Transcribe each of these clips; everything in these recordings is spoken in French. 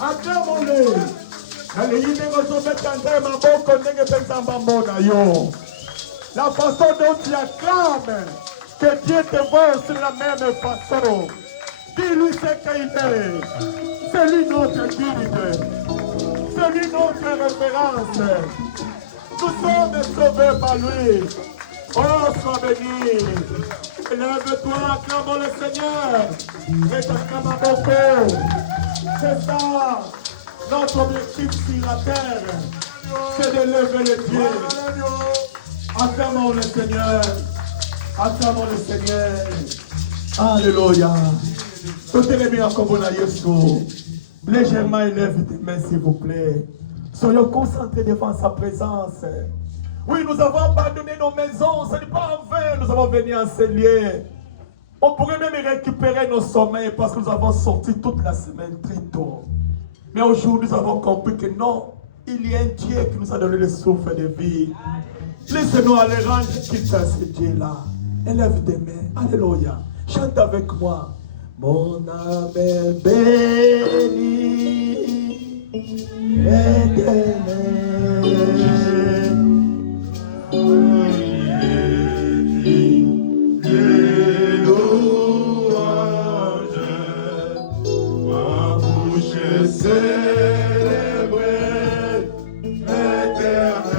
Acclamons-le. La façon dont tu acclames, que Dieu te voit sur la même façon. Dis-lui ce qu'il est. C'est lui notre guide. C'est lui notre référence. Nous sommes sauvés par lui. Oh, sois béni. Lève-toi, acclamons le Seigneur. Et t'acclame beaucoup. C'est ça. Notre objectif sur la terre, c'est de lever le Dieu. Acclamons le Seigneur. Acclamons le Seigneur. Alléluia. Tout est bien comme on a Yesu. Légèrement élève tes mains, s'il vous plaît. Soyons concentrés devant sa présence. Oui, nous avons abandonné nos maisons. Ce n'est pas en vain. Nous avons venu enseigner. On pourrait même récupérer nos sommeils parce que nous avons sorti toute la semaine très tôt. Mais aujourd'hui, nous avons compris que non, il y a un Dieu qui nous a donné le souffle de vie. Laissez-nous aller rendre quitte à ce Dieu-là. Élève tes mains. Alléluia. Chante avec moi. Mon âme est bénie, éternelle. Les louanges, ma bouche célébrer l'éternel.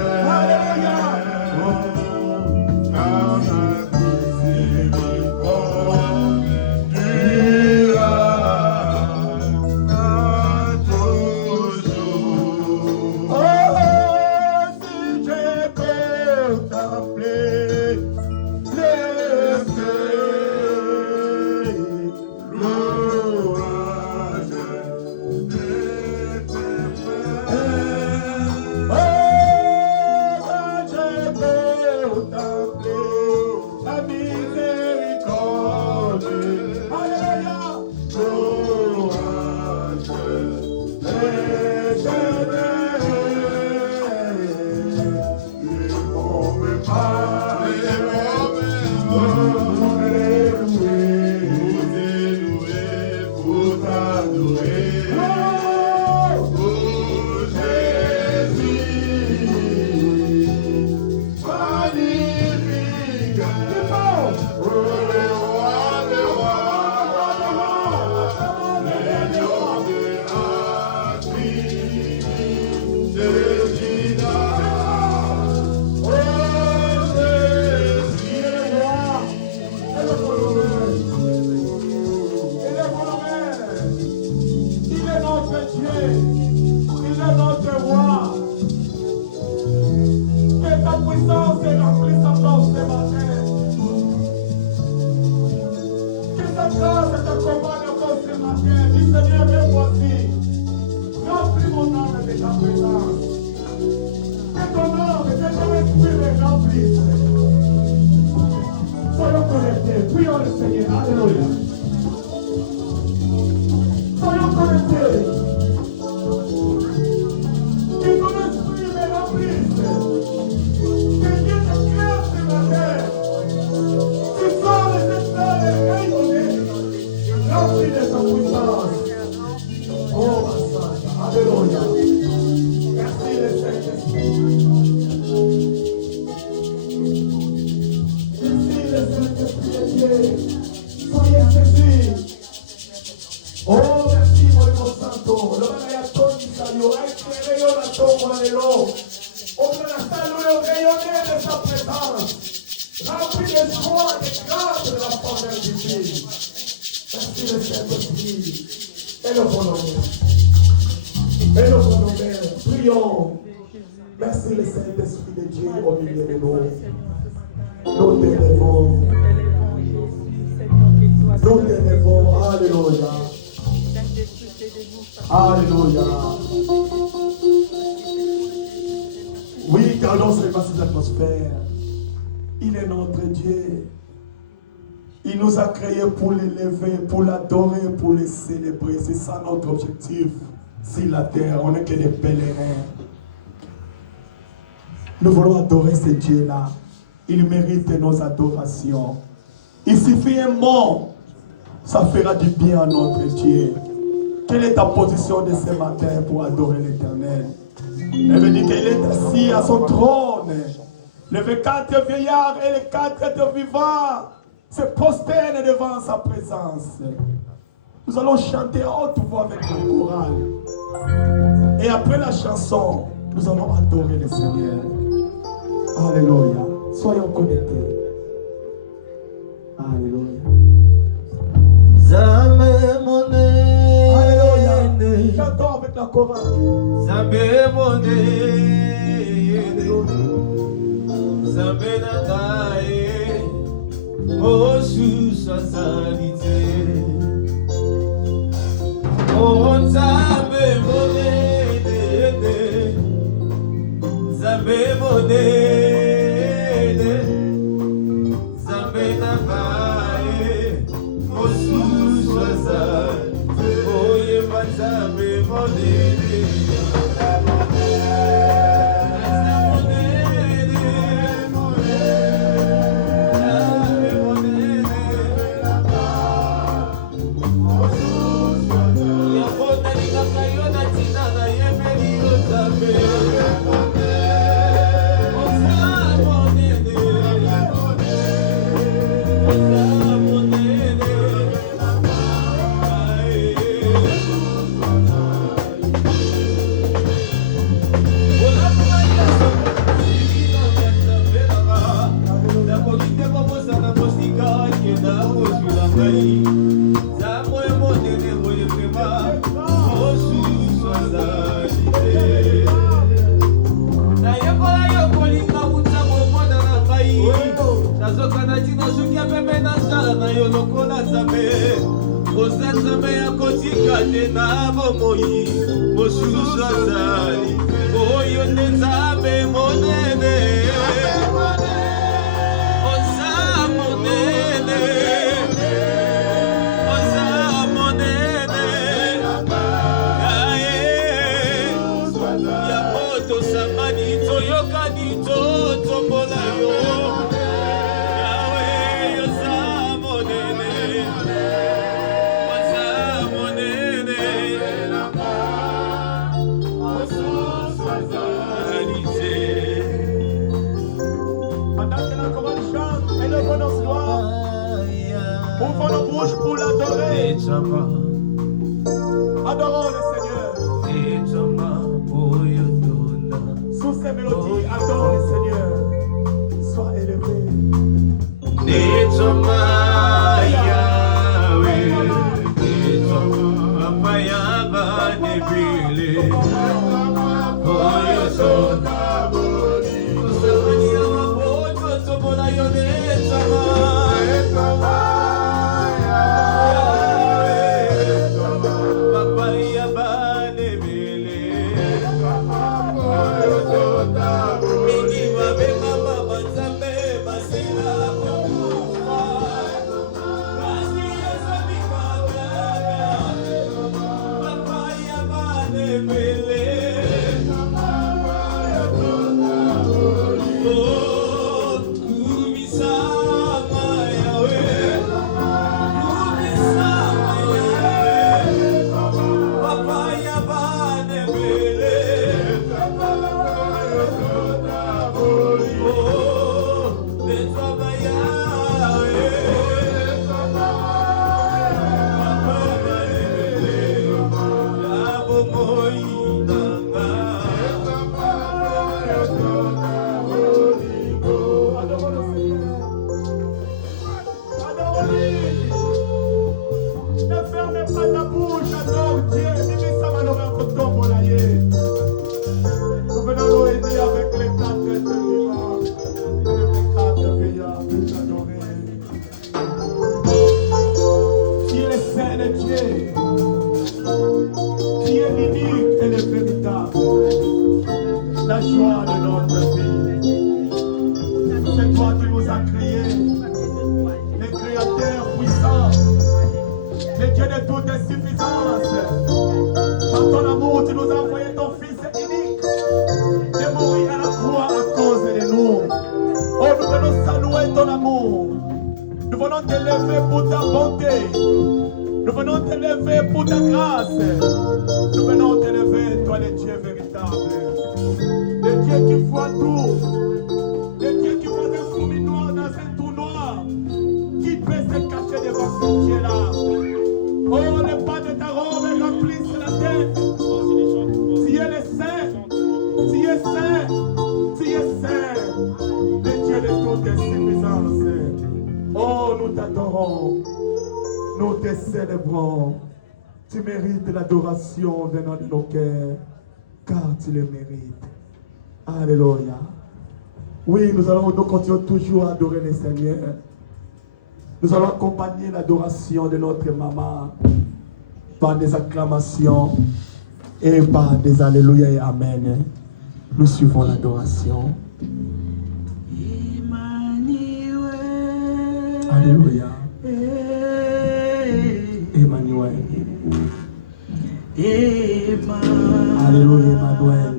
Alléluia. Oui, gardons cette basse atmosphère. Il est notre Dieu. Il nous a créés pour l'élever, pour l'adorer, pour le célébrer. C'est ça notre objectif sur la terre. On n'est que des pèlerins. Nous voulons adorer ce Dieu-là. Il mérite nos adorations. Il suffit un mot, ça fera du bien à notre Dieu. Quelle est ta position de ce matin pour adorer l'Éternel? Elle veut dire qu'il est assis à son trône. Les 24 vieillards et les 4 êtres vivants se prosternent devant sa présence. Nous allons chanter à haute voix avec le choral. Et après la chanson, nous allons adorer le Seigneur. Alléluia. Soyons connectés. Alléluia. Alléluia. Chantons avec la chorale. Adorons le Seigneur. Sous ces mélodies, adore le Seigneur. Sois élevé. Nous venons t'élever pour ta bonté. Nous venons t'élever pour ta grâce. te célébrons. Tu mérites l'adoration venant de nos cœurs, car tu le mérites. Alléluia. Oui, nous allons donc continuer toujours à adorer le Seigneur. Nous allons accompagner l'adoration de notre maman par des acclamations et par des alléluia et amen. Nous suivons l'adoration. Alléluia. Emmanuel. Alléluia, Emmanuel.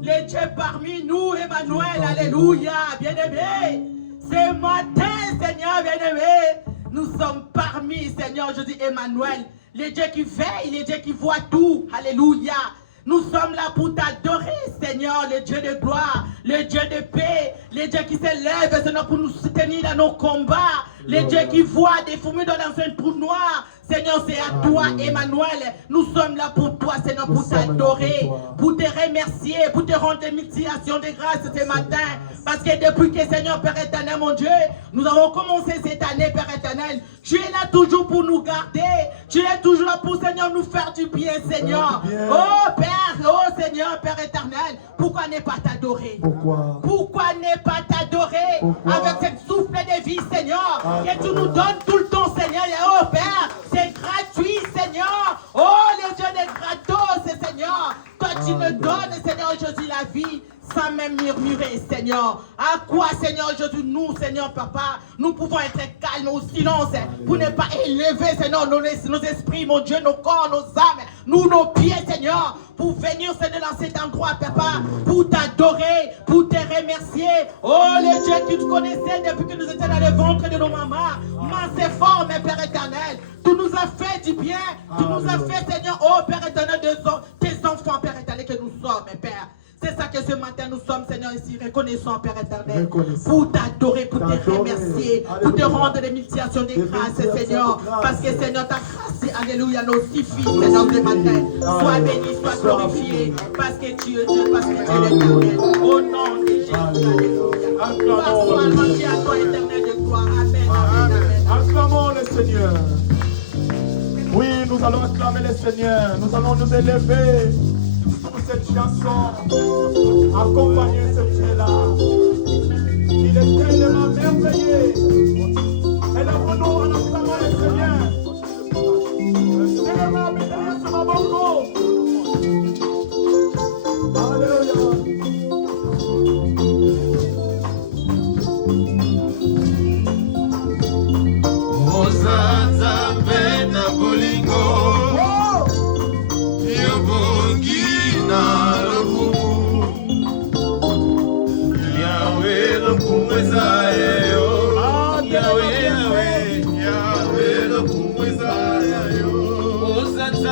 Les dieux parmi nous, Emmanuel, alléluia, bien-aimé. Ce matin, Seigneur, bien-aimé, nous sommes parmi, Seigneur, je dis Emmanuel, les dieux qui veillent, les dieux qui voient tout, alléluia. Nous sommes là pour t'adorer, Seigneur, le Dieu de gloire, le Dieu de paix, le Dieu qui s'élève, Seigneur, pour nous soutenir dans nos combats, le Dieu qui voit des fourmis dans un trou noir. Seigneur, c'est à toi, Emmanuel. Nous sommes là pour toi, Seigneur, pour t'adorer, pour te remercier, pour te rendre des multiplications de grâce ce matin. Parce que depuis que, Seigneur, Père éternel, mon Dieu, nous avons commencé cette année, Père éternel. Tu es là toujours pour nous garder. Tu es toujours là pour, Seigneur, nous faire du bien, Seigneur. Oh, Père, oh, Seigneur, Père éternel, pourquoi ne pas t'adorer? Pourquoi ne pas t'adorer avec cette souffle de vie, Seigneur, que tu nous donnes tout le temps, Seigneur. Et oh, Père, c'est gratuit, Seigneur. Oh, les dieux des gratos, Seigneur. Toi, tu nous donnes, Seigneur Jésus, la vie sans même murmurer, Seigneur. À quoi, Seigneur Jésus, nous, Seigneur Papa, nous pouvons être calmes au silence pour ne pas élever, Seigneur, nos esprits, mon Dieu, nos corps, nos âmes, nous, nos pieds, Seigneur, pour venir, Seigneur, dans cet endroit, Papa, pour t'adorer, pour te remercier. Oh, les dieux que tu connaissais depuis que nous étions dans le ventre de nos mamans, mince et fort, mes Père éternel. Tu nous as fait du bien, tu nous as fait, Seigneur, oh, Père éternel, tes enfants, Père éternel, que nous sommes, mes Pères. C'est ça que ce matin nous sommes, Seigneur, ici, reconnaissants, Père éternel, pour t'adorer, pour te remercier, pour te rendre des multiplications de grâces, Seigneur. Parce que, Seigneur, ta grâce, alléluia, nous suffit, Seigneur, ce matin. Sois béni, sois glorifié, parce que tu es Dieu, parce que tu es l'éternel. Au nom de Jésus, alléluia. Gloire soit rendue à toi, éternel de gloire. Amen, amen, amen. Acclamons le Seigneur. Oui, nous allons acclamer le Seigneur. Nous allons nous élever pour cette chanson. Accompagner ce Dieu-là. Il est tellement merveilleux. Et lève-nous en acclamant le Seigneur. Tellement merveilleux sur ma bongo. Alléluia. Mozaza bena bolingo Yobongi na lokumu Yahweh lokumweza yo Yahweh, Yahweh, Yahweh lokumweza yo Mozaza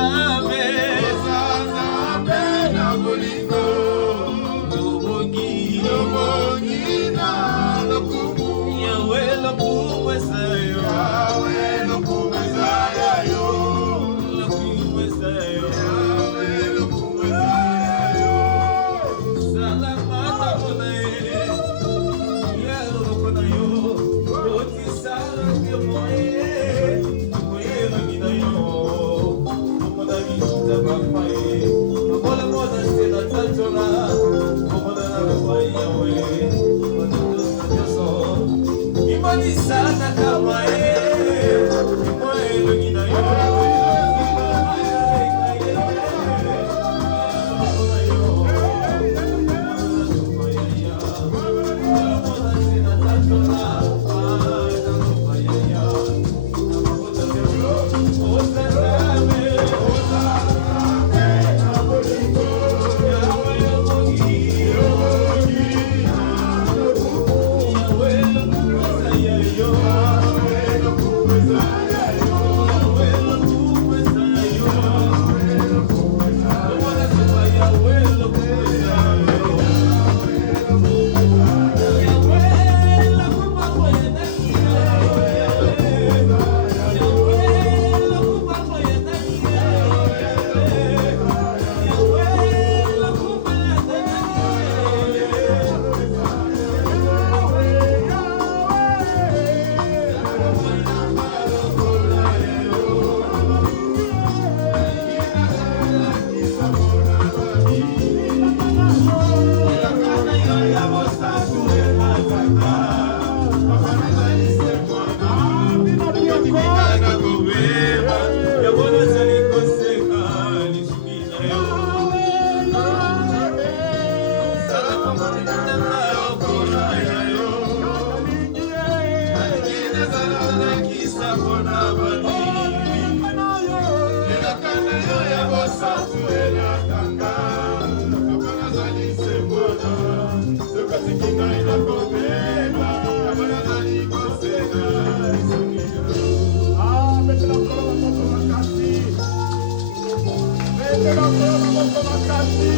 Mettez la main dans votre makati.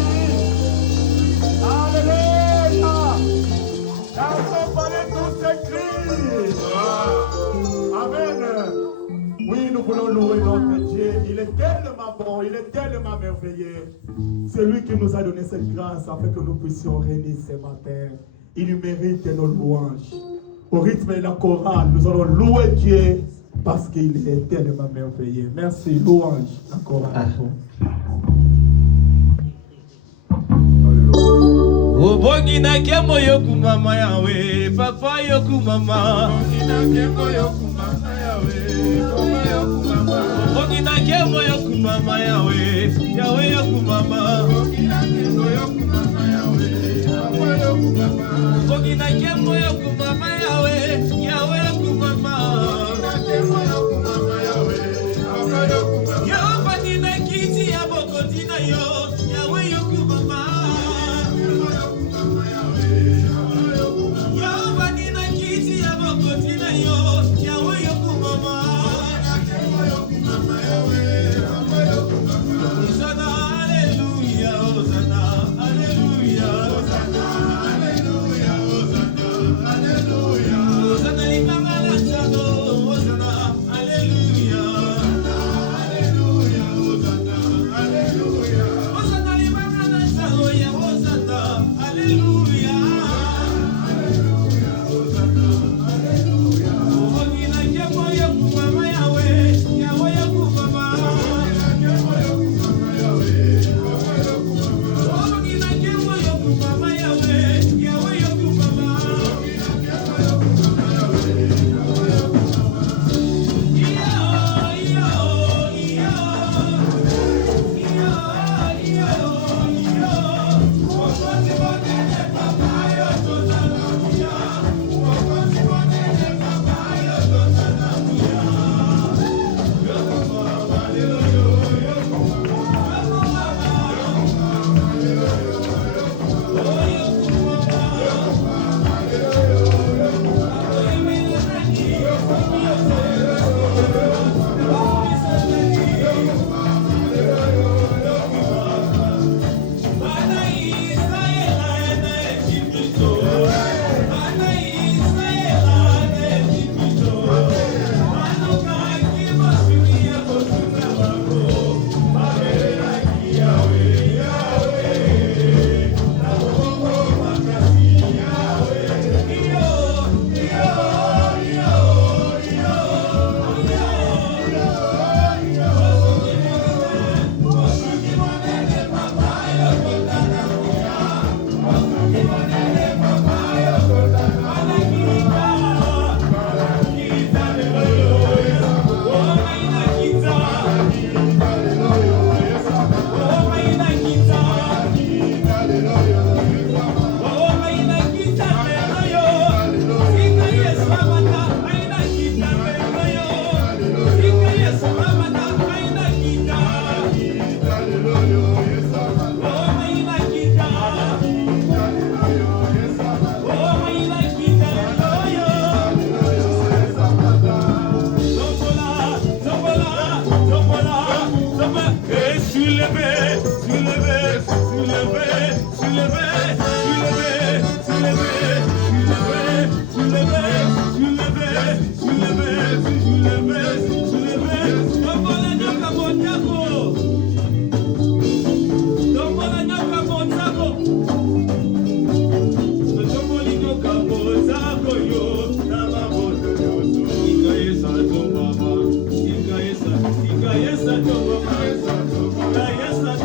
Alléluia. Assemblez tous ces cris. Amen. Oui, nous voulons louer notre Dieu. Il est tellement bon, il est tellement merveilleux. C'est lui qui nous a donné cette grâce afin que nous puissions régner ce matin. Il lui mérite nos louanges. Au rythme de la chorale, nous allons louer Dieu parce qu'il est tellement merveilleux. Merci, louange, la chorale. Obongina kemo yoku mama yawe, papa yoku mama. Obongina kemo yoku mama yawe, papa yoku mama. Obongina kemo yoku mama yawe, yawe yoku mama. Obongina kemo yoku mama yawe, papa yoku mama. Obongina kemo yoku mama yawe, yawe yoku mama. Obongina kemo yoku mama yawe, papa yoku mama. Yawe patina kiti ya bokotina yo, yawe yoku mama. Yes,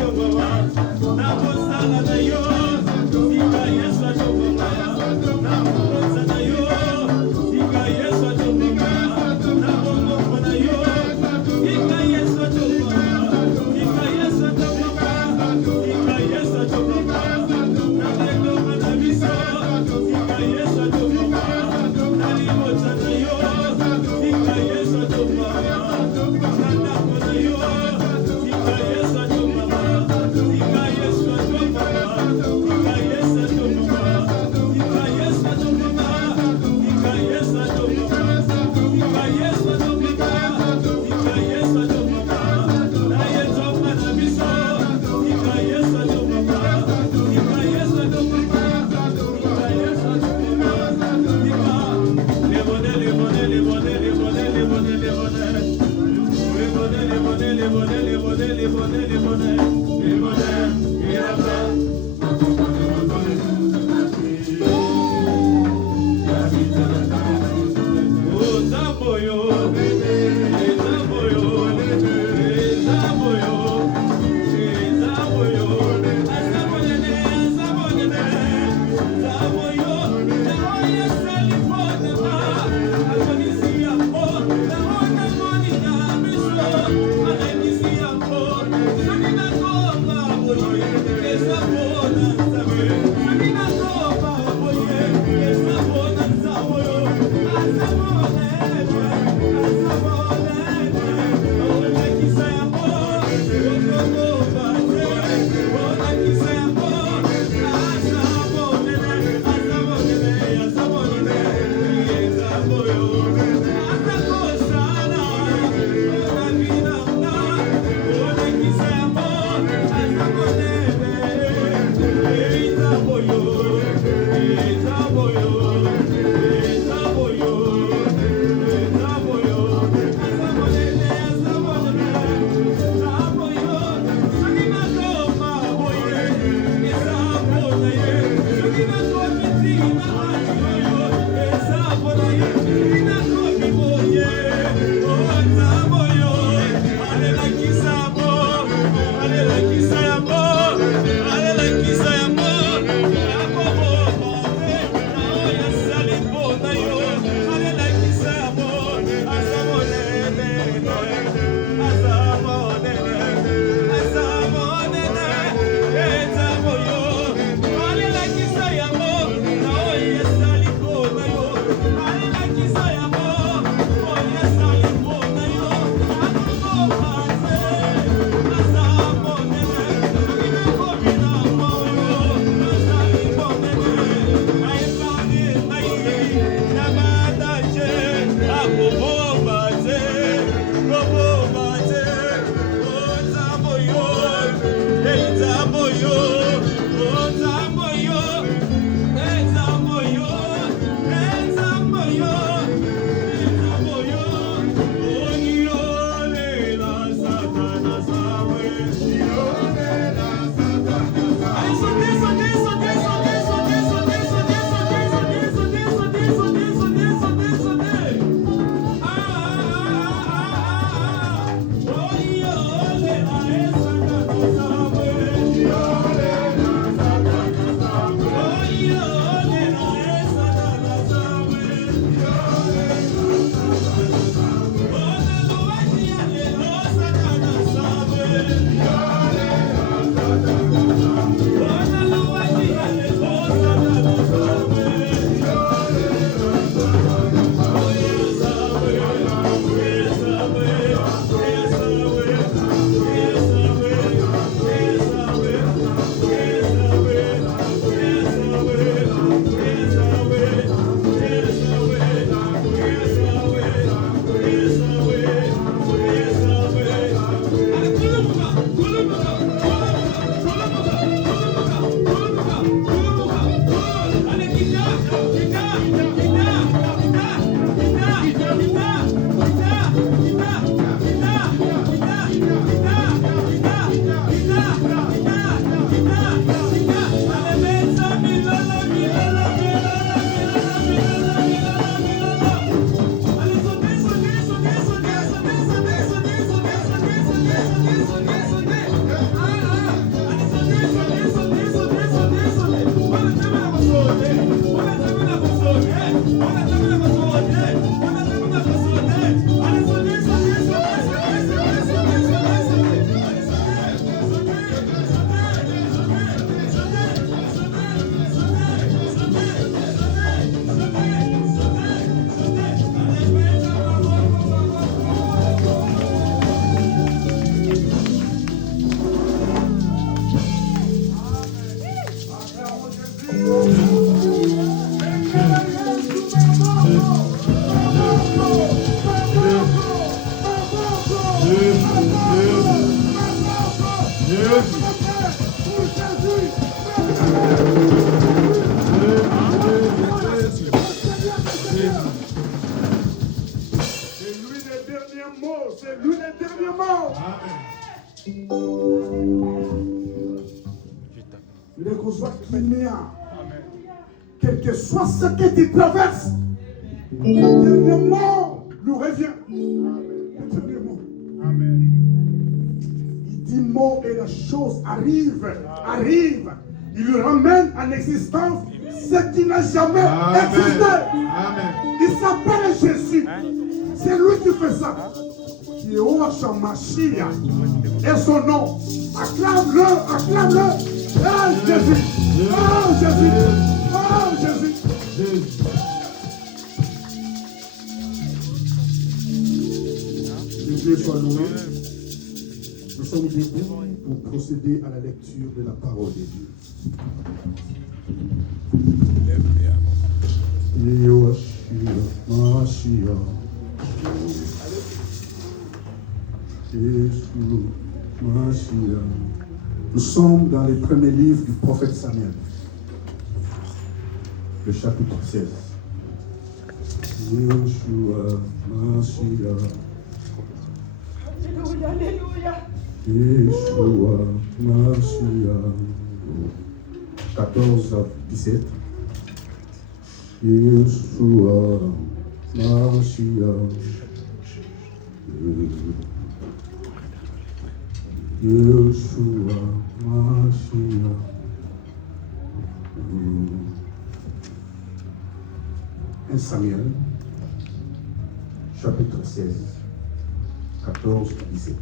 C'est lui le dernier mot. Amen. Quel que soit ce que tu traverses, le dernier mot nous revient. Le dernier mot. Il dit mot et la chose arrive. Il lui ramène en existence ce qui n'a jamais existé. Il s'appelle Jésus. C'est lui qui fait ça. Yehoshua Mashiach est son nom. Acclame-le. Oh Jésus. Que Dieu soit loué. Nous sommes debout pour procéder à la lecture de la parole de Dieu. Yehoshua Mashiach. Nous sommes dans les premiers livres du prophète Samuel, le chapitre 16. Yeshua Mashiach. Alléluia. Yeshua Mashiach. 14 à 17. Yeshua Mashiach. Yeshua Mashiach. 1 Samuel, chapitre 16, 14 à 17.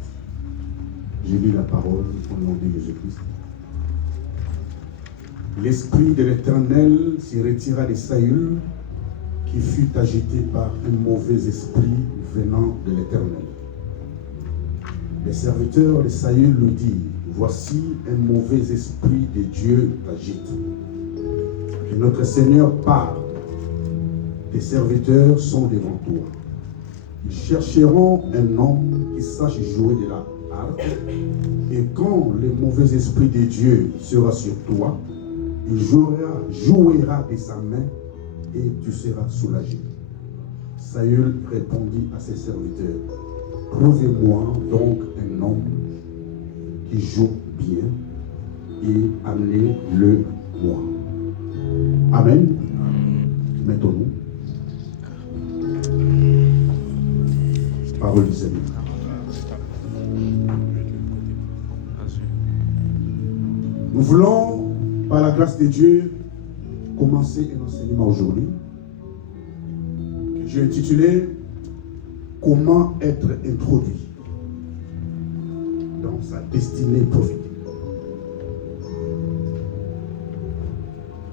J'ai lu la parole au nom de Jésus-Christ. L'esprit de l'Éternel se retira de Saül, qui fut agité par un mauvais esprit venant de l'Éternel. Les serviteurs de Saül lui dirent, voici un mauvais esprit de Dieu t'agite. Que notre Seigneur parle. Tes serviteurs sont devant toi. Ils chercheront un homme qui sache jouer de la harpe. Et quand le mauvais esprit de Dieu sera sur toi, il jouera de sa main et tu seras soulagé. Saül répondit à ses serviteurs, trouvez-moi donc un homme qui joue bien et amenez-le moi. Amen. Mettons-nous. Parole du Seigneur. Nous voulons, par la grâce de Dieu, commencer un enseignement aujourd'hui que j'ai intitulé Comment être introduit dans sa destinée prophétique.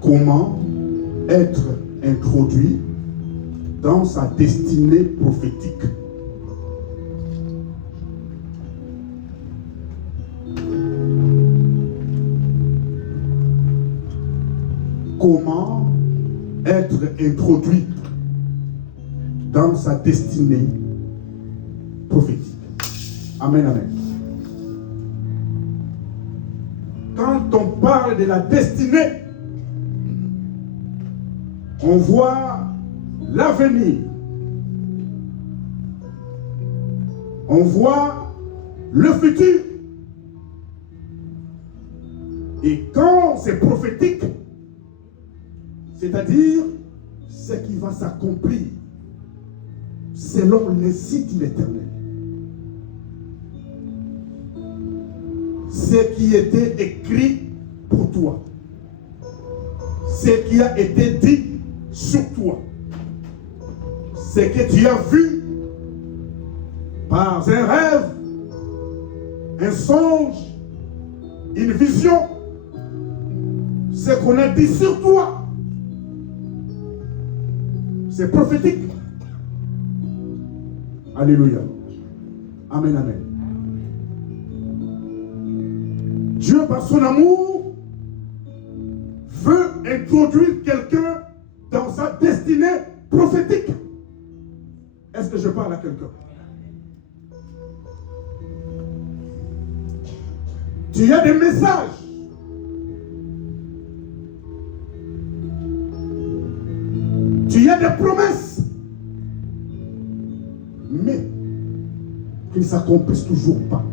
Comment être introduit dans sa destinée prophétique. Comment être introduit dans sa destinée prophétique. Amen, amen. Quand on parle de la destinée, on voit l'avenir. On voit le futur. Et quand c'est prophétique, c'est-à-dire ce qui va s'accomplir selon les sites de l'Éternel. Ce qui était écrit pour toi. Ce qui a été dit sur toi. Ce que tu as vu par un rêve, un songe, une vision. Ce qu'on a dit sur toi. C'est prophétique. Alléluia. Amen, amen. Dieu, par son amour, veut introduire quelqu'un dans sa destinée prophétique. Est-ce que je parle à quelqu'un? Tu as des messages. Tu as des promesses. Mais qu'ils ne s'accomplissent toujours pas.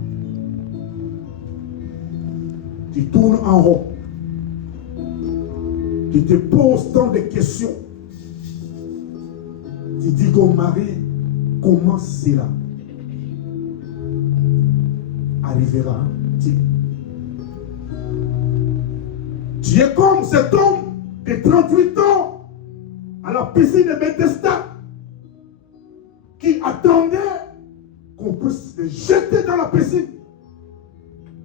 Tu tournes en rond. Tu te poses tant de questions. Tu dis qu'au mari, comment cela arrivera-t-il? Tu es comme cet homme de 38 ans à la piscine de Bethesda qui attendait qu'on puisse le jeter dans la piscine.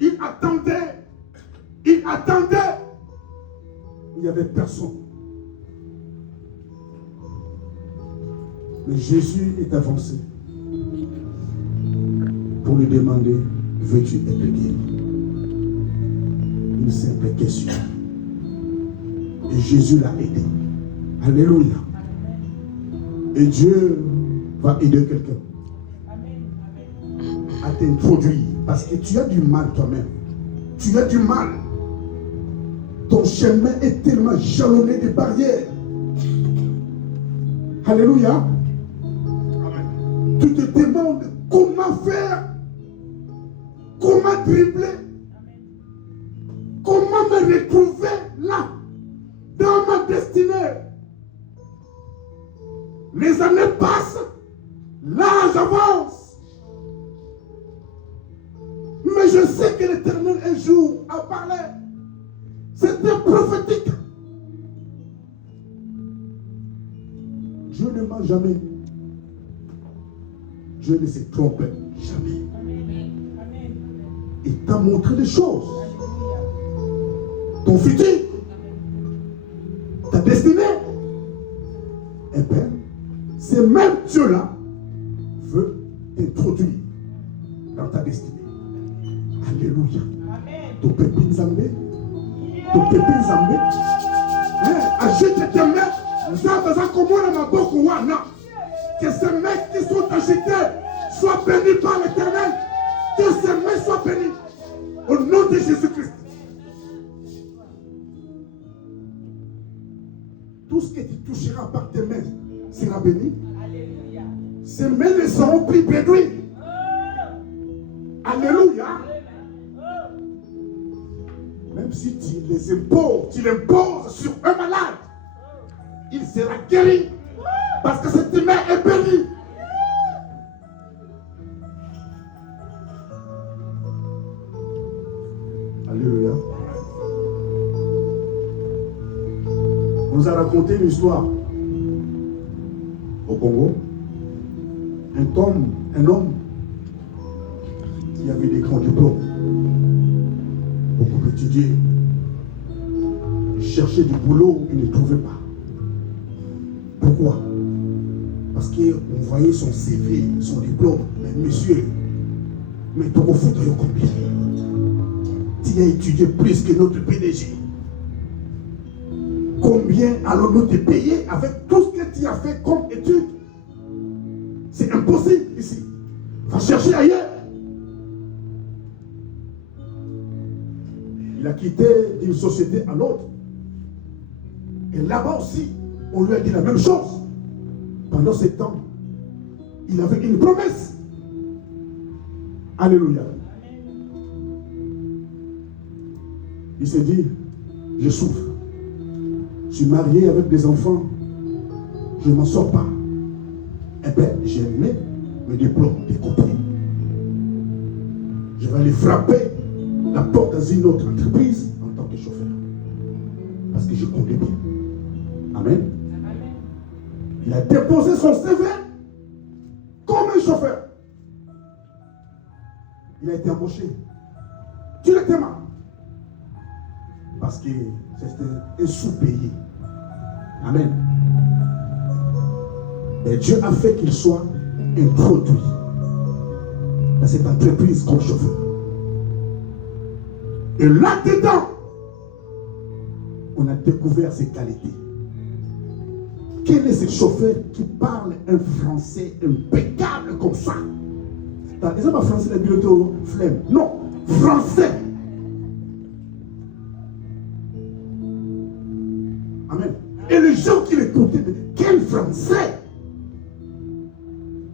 Il attendait. Il n'y avait personne. Mais Jésus est avancé pour lui demander, veux-tu être guéri? Une simple question. Et Jésus l'a aidé. Alléluia. Et Dieu va aider quelqu'un à t'introduire. Parce que tu as du mal toi-même. Tu as du mal. Ton chemin est tellement jalonné de barrières. Alléluia. Amen. Tu te demandes comment faire, comment dribbler, comment me retrouver là, dans ma destinée. Les années passent, l'âge avance. Mais je sais que l'Éternel un jour a parlé. C'était prophétique. Dieu ne ment jamais. Dieu ne se trompe jamais. Il t'a montré des choses. Ton futur, ta destinée. Eh bien, ce même Dieu-là veut t'introduire dans ta destinée. Alléluia. Ton pépin Zambé. Ton pépin Zambé. Agite tes mains. Que ces mains qui sont agitées soient bénies par l'Éternel. Que ces mains soient bénies. Au nom de Jésus-Christ. Tout ce que tu toucheras par tes mains sera béni. Alléluia. Ces mains ne seront plus bénies. Alléluia. Même si tu les imposes, tu l'imposes sur un malade, il sera guéri. Parce que cette main est bénie. Alléluia. On nous a raconté une histoire au Congo. Un homme qui avait des grands diplômes, beaucoup étudié. Il cherchait du boulot, il ne trouvait pas. Pourquoi? Parce qu'on voyait son CV, son diplôme. Mais monsieur, mais tu as foutu combien? Tu as étudié plus que notre PDG. Combien allons-nous te payer avec tout ce que tu as fait comme étude? C'est impossible ici. Va chercher ailleurs. Il a quitté d'une société à l'autre. Et là-bas aussi, on lui a dit la même chose. Pendant ce temps, il avait une promesse. Alléluia. Il s'est dit, je souffre. Je suis marié avec des enfants. Je ne m'en sors pas. Eh bien, j'ai mis mes diplômes de côté. Je vais aller frapper la porte dans une autre entreprise en tant que chauffeur. Parce que je connais bien. Amen. Il a déposé son CV comme un chauffeur. Il a été embauché. Directement. Parce que c'était un sous-payé. Amen. Et Dieu a fait qu'il soit introduit dans cette entreprise comme chauffeur. Et là-dedans, on a découvert ses qualités. Quel est ce chauffeur qui parle un français impeccable comme ça? Est-ce que ma français est bientôt flemme? Non, français. Amen. Et les gens qui l'écoutaient, quel français!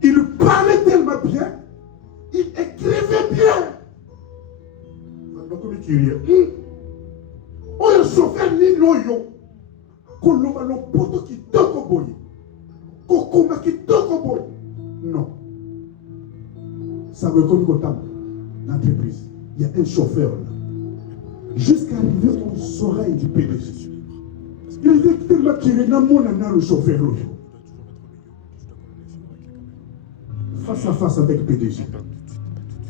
Il parlait tellement bien, il écrivait bien. Oh, le chauffeur ni noyo. koloba lopoto kitoko boye. Kokoma kitoko boye. Non. Ça me comme comptable. L'entreprise. Il y a un chauffeur là. Jusqu'à arriver aux oreilles du PDG. Il était tellement tiré dans mon âme, le chauffeur. Face à face avec PDG.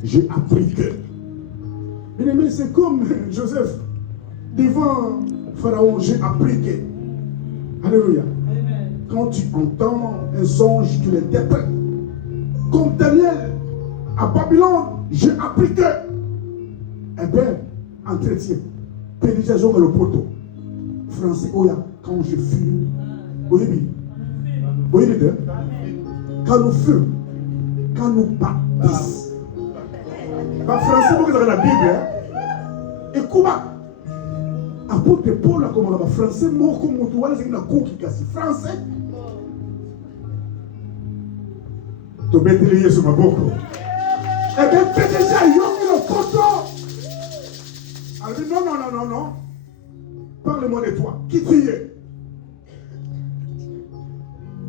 J'ai appris que. Mais c'est comme Joseph. Devant Pharaon, j'ai appris que. Alléluia. Quand tu entends un songe, tu l'interprètes. Comme Daniel, à Babylone, j'ai appris que. Eh bien, entretien. PDG joue le poteau. Français, oh là, quand je fume. Oui, quand nous fumons, quand nous baptisons. Français, vous avez la Bible, hein? Et comment? Apôtre Paul a commencé français, mot comme toi, c'est une cour qui casse. Français. Tu mets les yeux sur ma bouche. Eh bien, PDG, il y a le poteau. Elle dit non. Parle-moi de toi. Qui tu es?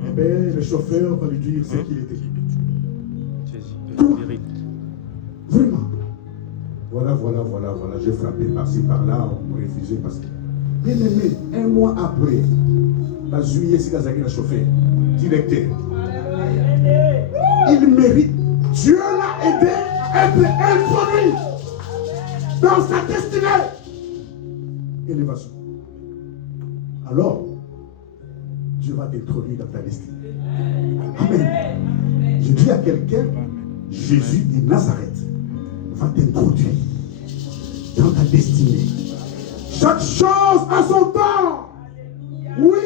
Eh bien, le chauffeur va lui dire ce qu'il était. Toi. Vraiment. Voilà. J'ai frappé par-ci, par-là, on m'a refusé parce que. Bien aimé, un mois après, en juillet, c'est Kazaki, le chauffeur, directeur. Il mérite. Dieu l'a aidé à être introduit dans sa destinée. Élévation. Alors, Dieu va t'introduire dans ta destinée. Amen. Je dis à quelqu'un, Jésus de Nazareth va t'introduire dans ta destinée. Chaque chose a son temps. Oui,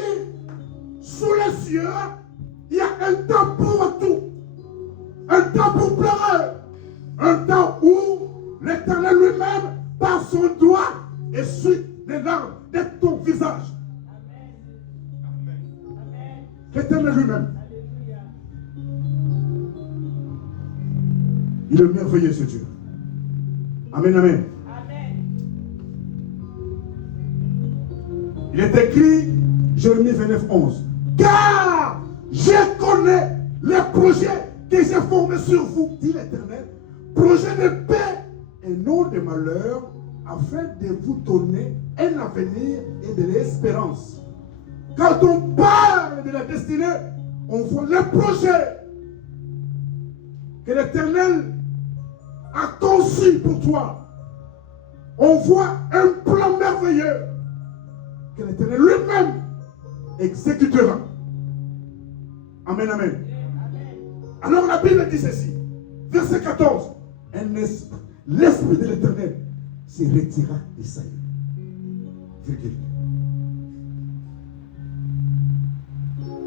sous les cieux, il y a un temps pour tout. Un temps pour pleurer. Un temps où l'Éternel lui-même, par son doigt, essuie les larmes de ton visage. L'Éternel lui-même. Il est merveilleux ce Dieu. Amen. Il est écrit, Jérémie 29:11. Car je connais les projets que j'ai formés sur vous, dit l'Éternel. Projet de paix et non de malheur, afin de vous donner un avenir et de l'espérance. Quand on parle de la destinée, on voit les projets que l'Éternel a conçus pour toi. On voit un plan merveilleux que l'Éternel lui-même exécutera. Amen. Alors la Bible dit ceci, verset 14. L'esprit de l'Éternel se retira de Saül.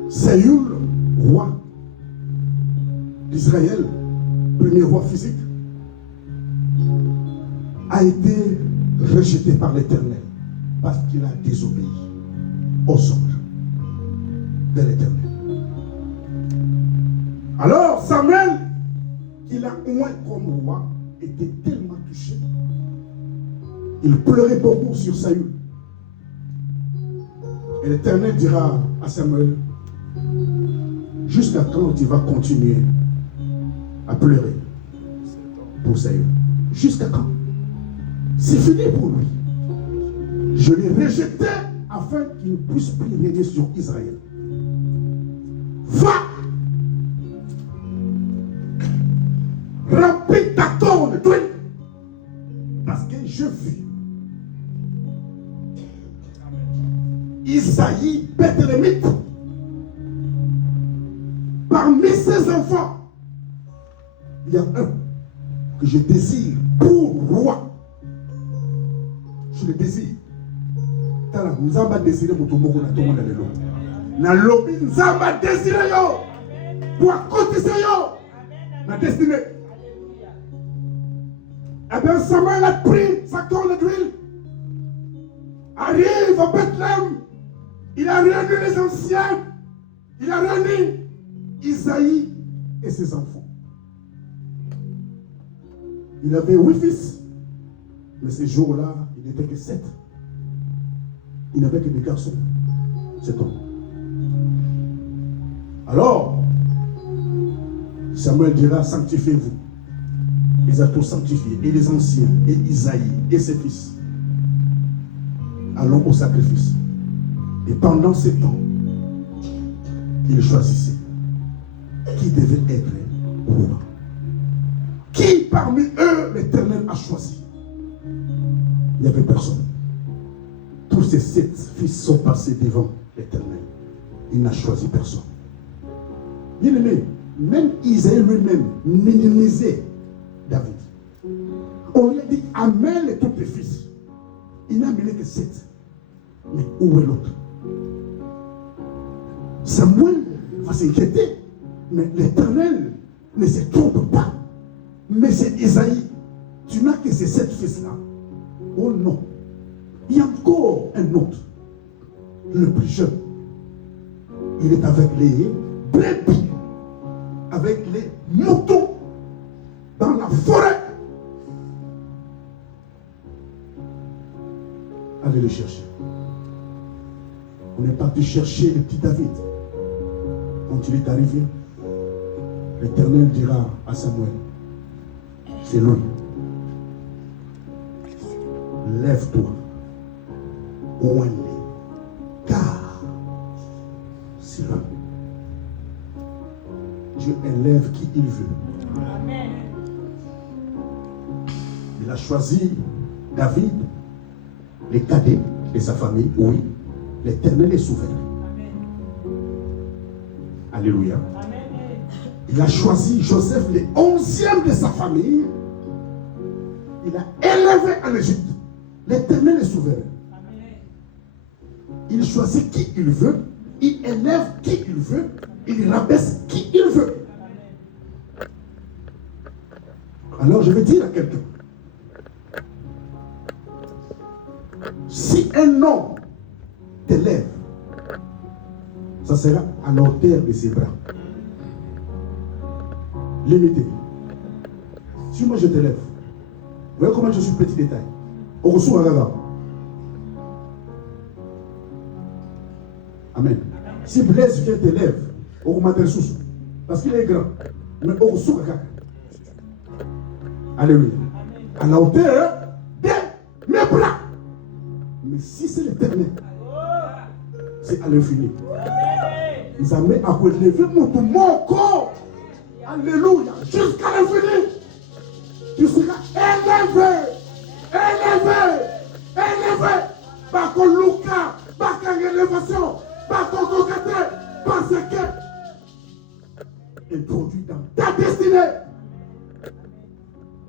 Saül, roi d'Israël, premier roi physique, a été rejeté par l'Éternel parce qu'il a désobéi aux ordres de l'Éternel. Alors Samuel, qu'il a oint comme roi, était tellement touché. Il pleurait beaucoup sur Saül. Et l'Éternel dira à Samuel, jusqu'à quand tu vas continuer à pleurer pour Saül? Jusqu'à quand? C'est fini pour lui. Je l'ai rejeté afin qu'il ne puisse plus régner sur Israël. Va! Remplis ta corne, toi! Parce que je vis. Isaïe, Bethlémite, parmi ses enfants, il y a un que je désire pour roi. Je le désire. Tala, nous avons désiré pour tout le monde dans le lot. Na lobby, nous avons désiré yo pour accomplir yo la destinée. Eh bien, Samuel a pris sa corne d'huile, arrive à Bethléem, il a réuni les anciens, il a réuni Isaïe et ses enfants. Il avait 8 fils, mais ces jours-là, il n'était que 7. Il n'avait que des garçons. cet homme. Alors, Samuel dira, sanctifiez-vous. Ils ont tous sanctifié, et les anciens, et Isaïe, et ses fils. Allons au sacrifice. Et pendant ce temps, il choisissait qui devait être roi. Qui parmi eux l'Éternel a choisi? Il n'y avait personne. Tous ces 7 fils sont passés devant l'Éternel. Il n'a choisi personne. Bien aimé, même Isaïe lui-même minimisait David. On lui a dit, amène tous tes fils. Il n'a amené que 7. Mais où est l'autre? Samuel va s'inquiéter. Mais l'Éternel ne se trompe pas. Mais c'est Isaïe. Tu n'as que ces 7 fils-là. Oh non. Il y a encore un autre. Le plus jeune. Il est avec les brebis. Avec les moutons. Dans la forêt. Allez le chercher. On est parti chercher le petit David. Quand il est arrivé, l'Éternel dira à Samuel, c'est lui. Lève-toi, oigne, car c'est lui. Dieu élève qui il veut. Amen. Il a choisi David, les cadets de sa famille, oui. L'Éternel est souverain. Amen. Alléluia. Amen. Il a choisi Joseph, le 11e de sa famille. Il a élevé en Égypte. L'Éternel est souverain. Amen. Il choisit qui il veut. Il élève qui il veut. Il rabaisse qui il veut. Amen. Alors je vais dire à quelqu'un. Si un homme t'élève, ça sera à la hauteur de ses bras. Limité. Si moi je t'élève, vous voyez comment je suis petit détail. Au ressources à Gaga. Amen. Si Blaise vient t'élève, au remonter sous, parce qu'il est grand, mais au ressources à Gaga. Alléluia. À la hauteur de mes bras. Mais si c'est l'Éternel, c'est à l'infini. Ils amènent à relever mon corps. Alléluia. Jusqu'à l'infini. Tu seras élevé. Élevé. Élevé. Par ton Lucas. Par ton élévation. Par ton cocaté. Parce que introduit dans ta destinée.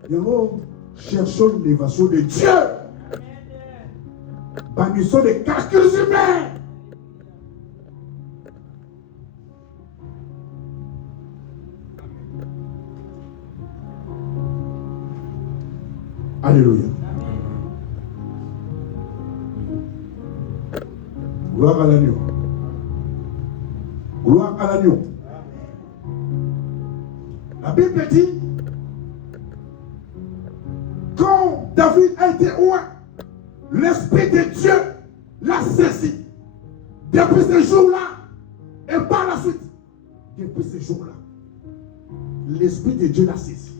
Nous cherchons l'élévation de Dieu. Bannissons les calculs humains. Alléluia. Gloire à l'agneau. Gloire à l'agneau. La Bible dit, quand David a été oint, l'Esprit de Dieu l'a saisi. Depuis ce jour-là, et par la suite, depuis ce jour-là, l'Esprit de Dieu l'a saisi.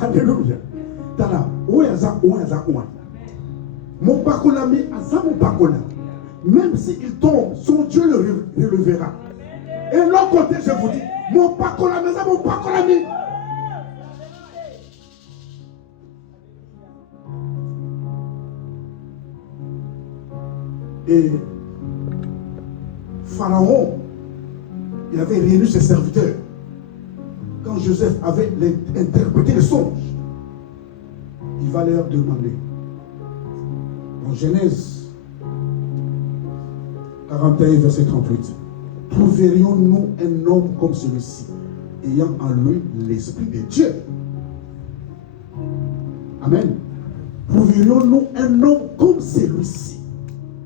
Alléluia. Tala, où est ça, où est ça, où est. Mon pakolami, aza mon pakolami. Même s'il tombe, son Dieu le relèvera. Et l'autre côté, je vous dis, mon pakolami, aza mon pakolami. Et Pharaon, il avait réuni ses serviteurs. Quand Joseph avait interprété le songe, il va leur demander. En Genèse 41, verset 38, trouverions-nous un homme comme celui-ci, ayant en lui l'Esprit de Dieu? Amen. Trouverions-nous un homme comme celui-ci,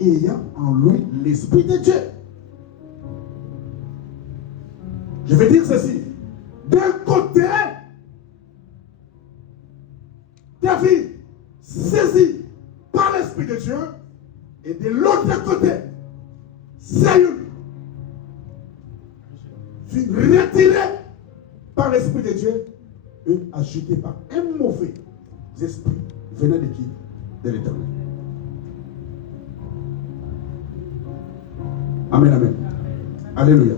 ayant en lui l'Esprit de Dieu? Je vais dire ceci. D'un côté, David, saisi par l'Esprit de Dieu, et de l'autre côté, Saül fut retiré par l'Esprit de Dieu et agité par un mauvais esprit venant de qui? De l'Éternel. Amen, amen. Alléluia.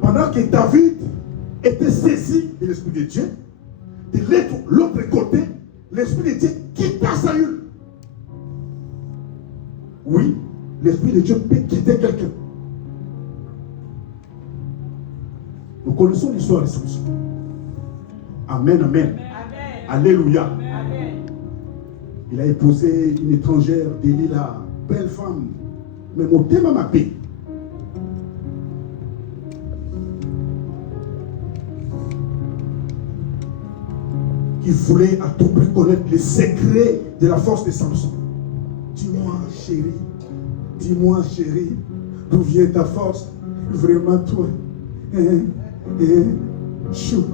Pendant que David était saisi de l'Esprit de Dieu, de l'autre côté, l'Esprit de Dieu quitta Saül. Oui, l'Esprit de Dieu peut quitter quelqu'un. Nous connaissons l'histoire de Samson. Amen, amen. Alléluia. Amen. Il a épousé une étrangère, Delilah, belle femme. Mais mon thème m'a paix. Qui voulait à tout prix connaître les secrets de la force de Samson. Dis-moi chérie, d'où vient ta force? Vraiment toi. Chou.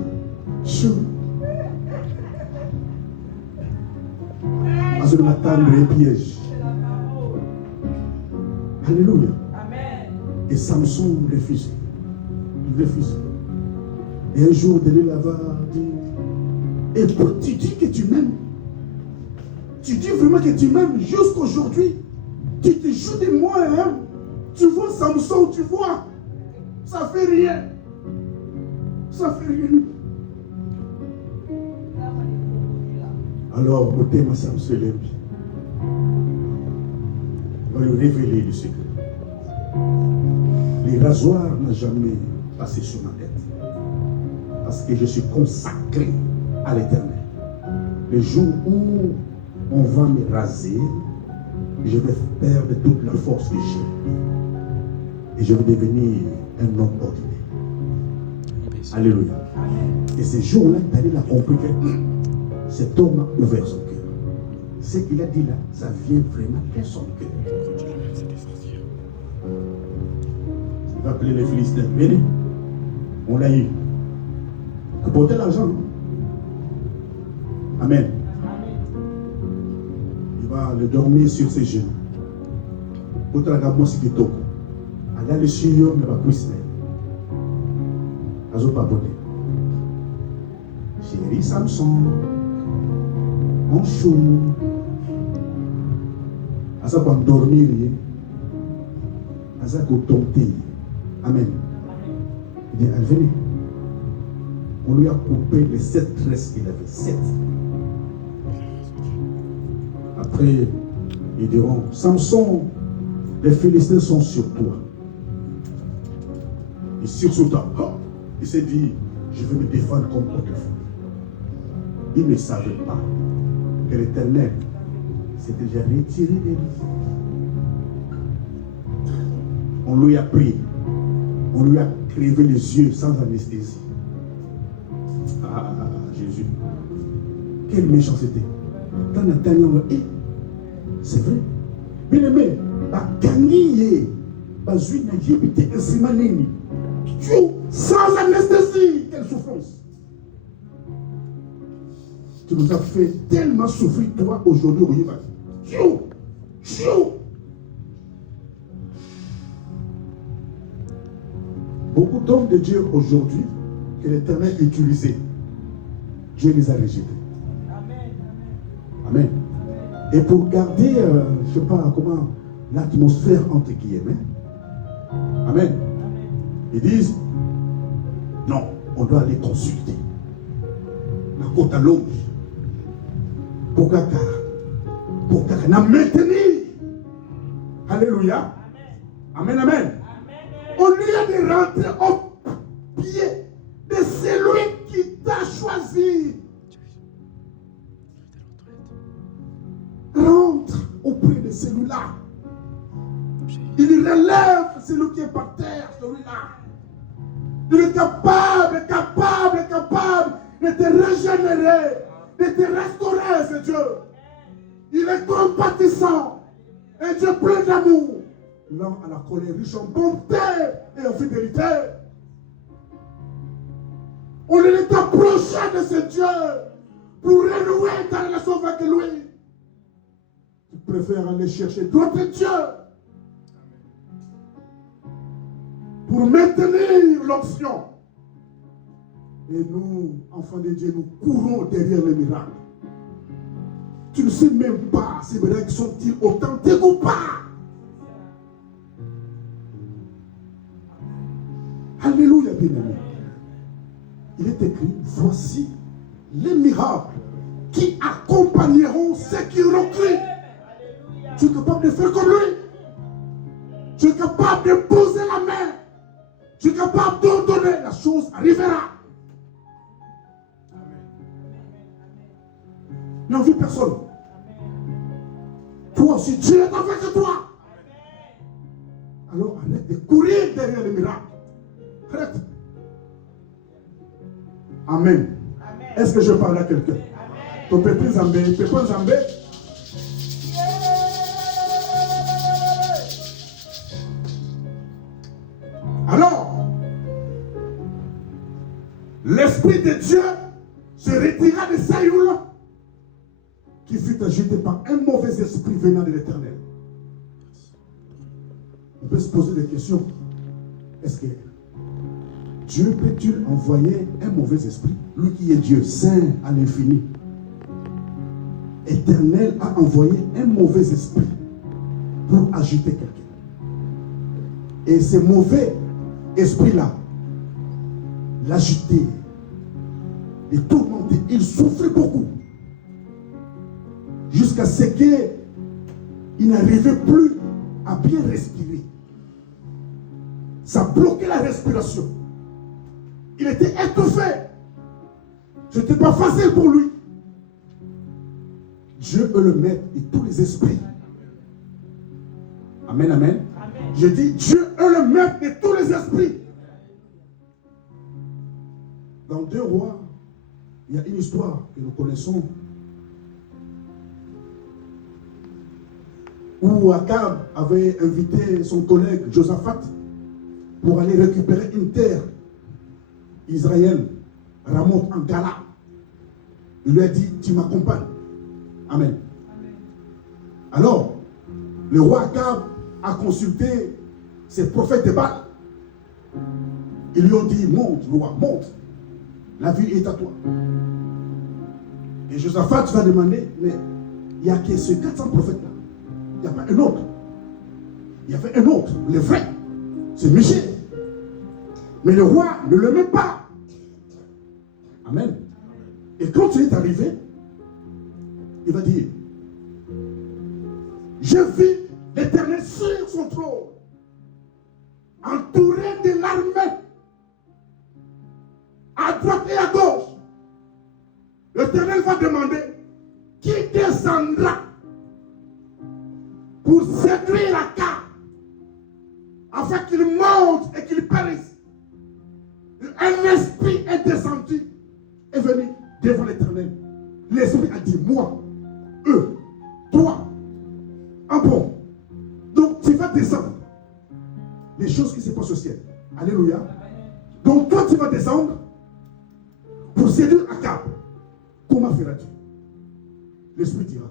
Je m'attendre un piège. Alléluia. Amen. Et Samson refuse. Il refuse. Et un jour, Delilah va dire, et toi, tu dis que tu m'aimes. Tu dis vraiment que tu m'aimes jusqu'aujourd'hui. Tu te joues de moi, hein? Tu vois Samson, tu vois. Ça fait rien. Ça fait rien. Alors, mon thème à Samson lève. On va lui révéler le secret. Les rasoirs n'ont jamais passé sur ma tête. Parce que je suis consacré à l'Éternel. Le jour où on va me raser, je vais perdre toute la force que j'ai. Et je vais devenir un homme ordinaire. Alléluia. Et ce jour-là, Daniel a compris que cet homme a ouvert son cœur. Ce qu'il a dit là, ça vient vraiment de son cœur. Il va appeler les Philistins. Venez, on l'a eu. Apportez l'argent. Amen. Il va le dormir sur ses genoux. Pour te regarder, moi, c'est qui toque. Allah le suivre, mais pas cuisiner. Azo papoter. Chérie Samson, on chou. Asa pour dormir, Asa pour tomber. Amen. Il dit, venez. On lui a coupé les 7 tresses qu'il avait. 7. Après, ils diront, Samson, les Philistins sont sur toi. Il sursauta. Il s'est dit, je vais me défendre comme autrefois. Il ne savait pas que l'Éternel s'était déjà retiré de lui. On lui a pris, on lui a crevé les yeux sans anesthésie. Ah, Jésus. Quelle méchanceté. C'est vrai. Bien aimé, sans anesthésie, quelle souffrance. Tu nous as fait tellement souffrir, toi, aujourd'hui, au Yémen. Beaucoup d'hommes de Dieu aujourd'hui que l'Éternel a utilisé, Dieu les a rejetés. Amen. Et pour garder, je ne sais pas comment, l'atmosphère entre guillemets, amen. Ils disent, non, on doit aller consulter. La côte à l'autre. Pour na maintenir. Alléluia. Amen, amen. Au lieu de rentrer au pied de celui qui t'a choisi. Rentre auprès de celui-là. Il relève celui qui est par terre, celui-là. Il est capable de te régénérer, de te restaurer, ce Dieu. Il est compatissant. Un Dieu plein d'amour. Lent à la colère, riche en bonté et en fidélité. On est approché de ce Dieu pour renouer ta relation avec lui. Tu préfères aller chercher d'autres dieux. pour maintenir l'onction. Et nous, enfants de Dieu, nous courons derrière les miracles. Tu ne sais même pas ces miracles sont-ils authentiques ou pas. Alléluia, bien-aimé. Il est écrit, voici les miracles qui accompagneront ceux qui auront cru. Tu es capable de faire comme lui. Tu es capable de poser la main. Tu es capable d'ordonner. La chose arrivera. N'envie personne. Toi aussi, Dieu est avec toi. Alors arrête de courir derrière les miracles. Arrête. Amen. Est-ce que je parle à quelqu'un? Ton pépin Zambé, pépin Zambé. Alors, l'Esprit de Dieu se retira de Saïoul, qui fut agité par un mauvais esprit venant de l'Éternel. On peut se poser des questions. Est-ce que Dieu peut-il envoyer un mauvais esprit? Lui qui est Dieu, saint à l'infini, Éternel, a envoyé un mauvais esprit pour agiter quelqu'un. Et ce mauvais esprit-là l'agitait, le tourmentait. Il souffrait beaucoup. Jusqu'à ce qu'il n'arrivait plus à bien respirer. Ça bloquait la respiration. Il était étouffé. Ce n'était pas facile pour lui. Dieu est le maître de tous les esprits. Amen, amen. Je dis, Dieu est le maître de tous les esprits. Dans 2 Rois, il y a une histoire que nous connaissons, où Akab avait invité son collègue Josaphat pour aller récupérer une terre Israël, Ramoth en Gala. Il lui a dit, tu m'accompagnes. Amen. Alors, le roi Akab a consulté ses prophètes de Baal. Ils lui ont dit, monte, roi, monte. La ville est à toi. Et Josaphat va demander, mais il n'y a que ces 400 prophètes-là. Il n'y a pas un autre. Il y avait un autre, le vrai. C'est Michel. Mais le roi ne le met pas. Amen. Et quand il est arrivé, il va dire, je vis l'Éternel sur son trône, entouré de l'armée, à droite et à gauche. L'Éternel va demander, qui descendra pour séduire Akab, afin qu'il monte et qu'il périsse. Un esprit est descendu, est venu devant l'Éternel. L'esprit a dit, moi, eux, toi, ah bon. Donc tu vas descendre. Les choses qui se passent au ciel. Alléluia. Donc toi tu vas descendre pour séduire Akab. Comment feras-tu? L'esprit dira,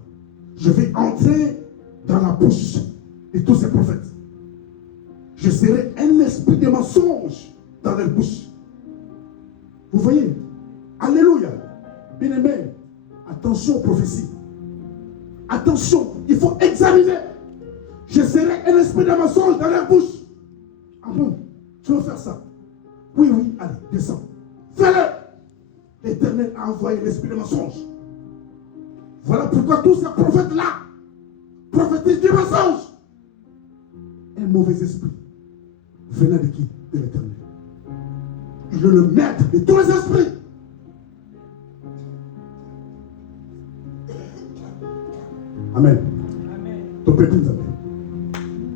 je vais entrer dans la bouche de tous ces prophètes. Je serai un esprit de mensonge dans leur bouche. Vous voyez? Alléluia. Bien-aimé, attention aux prophéties. Attention, il faut examiner. Je serai un esprit de mensonge dans leur bouche. Ah bon, tu veux faire ça? Oui, oui, allez, descends. Fais-le. L'Éternel a envoyé l'esprit de mensonge. Voilà pourquoi tous ces prophètes-là prophétisent du mensonge. Un mauvais esprit venant de qui? De l'Éternel. Il est le maître de tous les esprits. Amen. Ton peuple nous amène.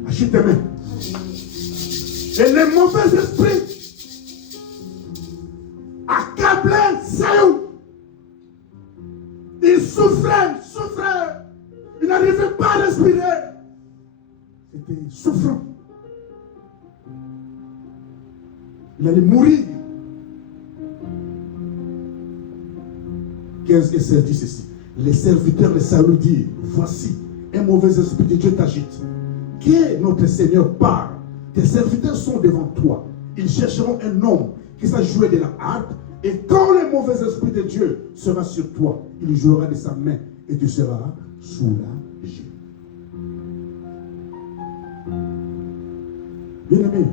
Achille tes mains. Et les mauvais esprits accablaient Saül. Il souffrait. Il n'arrivait pas à respirer. C'était souffrant. Il allait mourir. 15 et 16 dit ceci. Les serviteurs de Saül dirent, voici, un mauvais esprit de Dieu t'agite. Que notre Seigneur parle. Tes serviteurs sont devant toi. Ils chercheront un homme qui sache jouer de la harpe. Et quand le mauvais esprit de Dieu sera sur toi, il jouera de sa main et tu seras soulagé. Bien-aimé,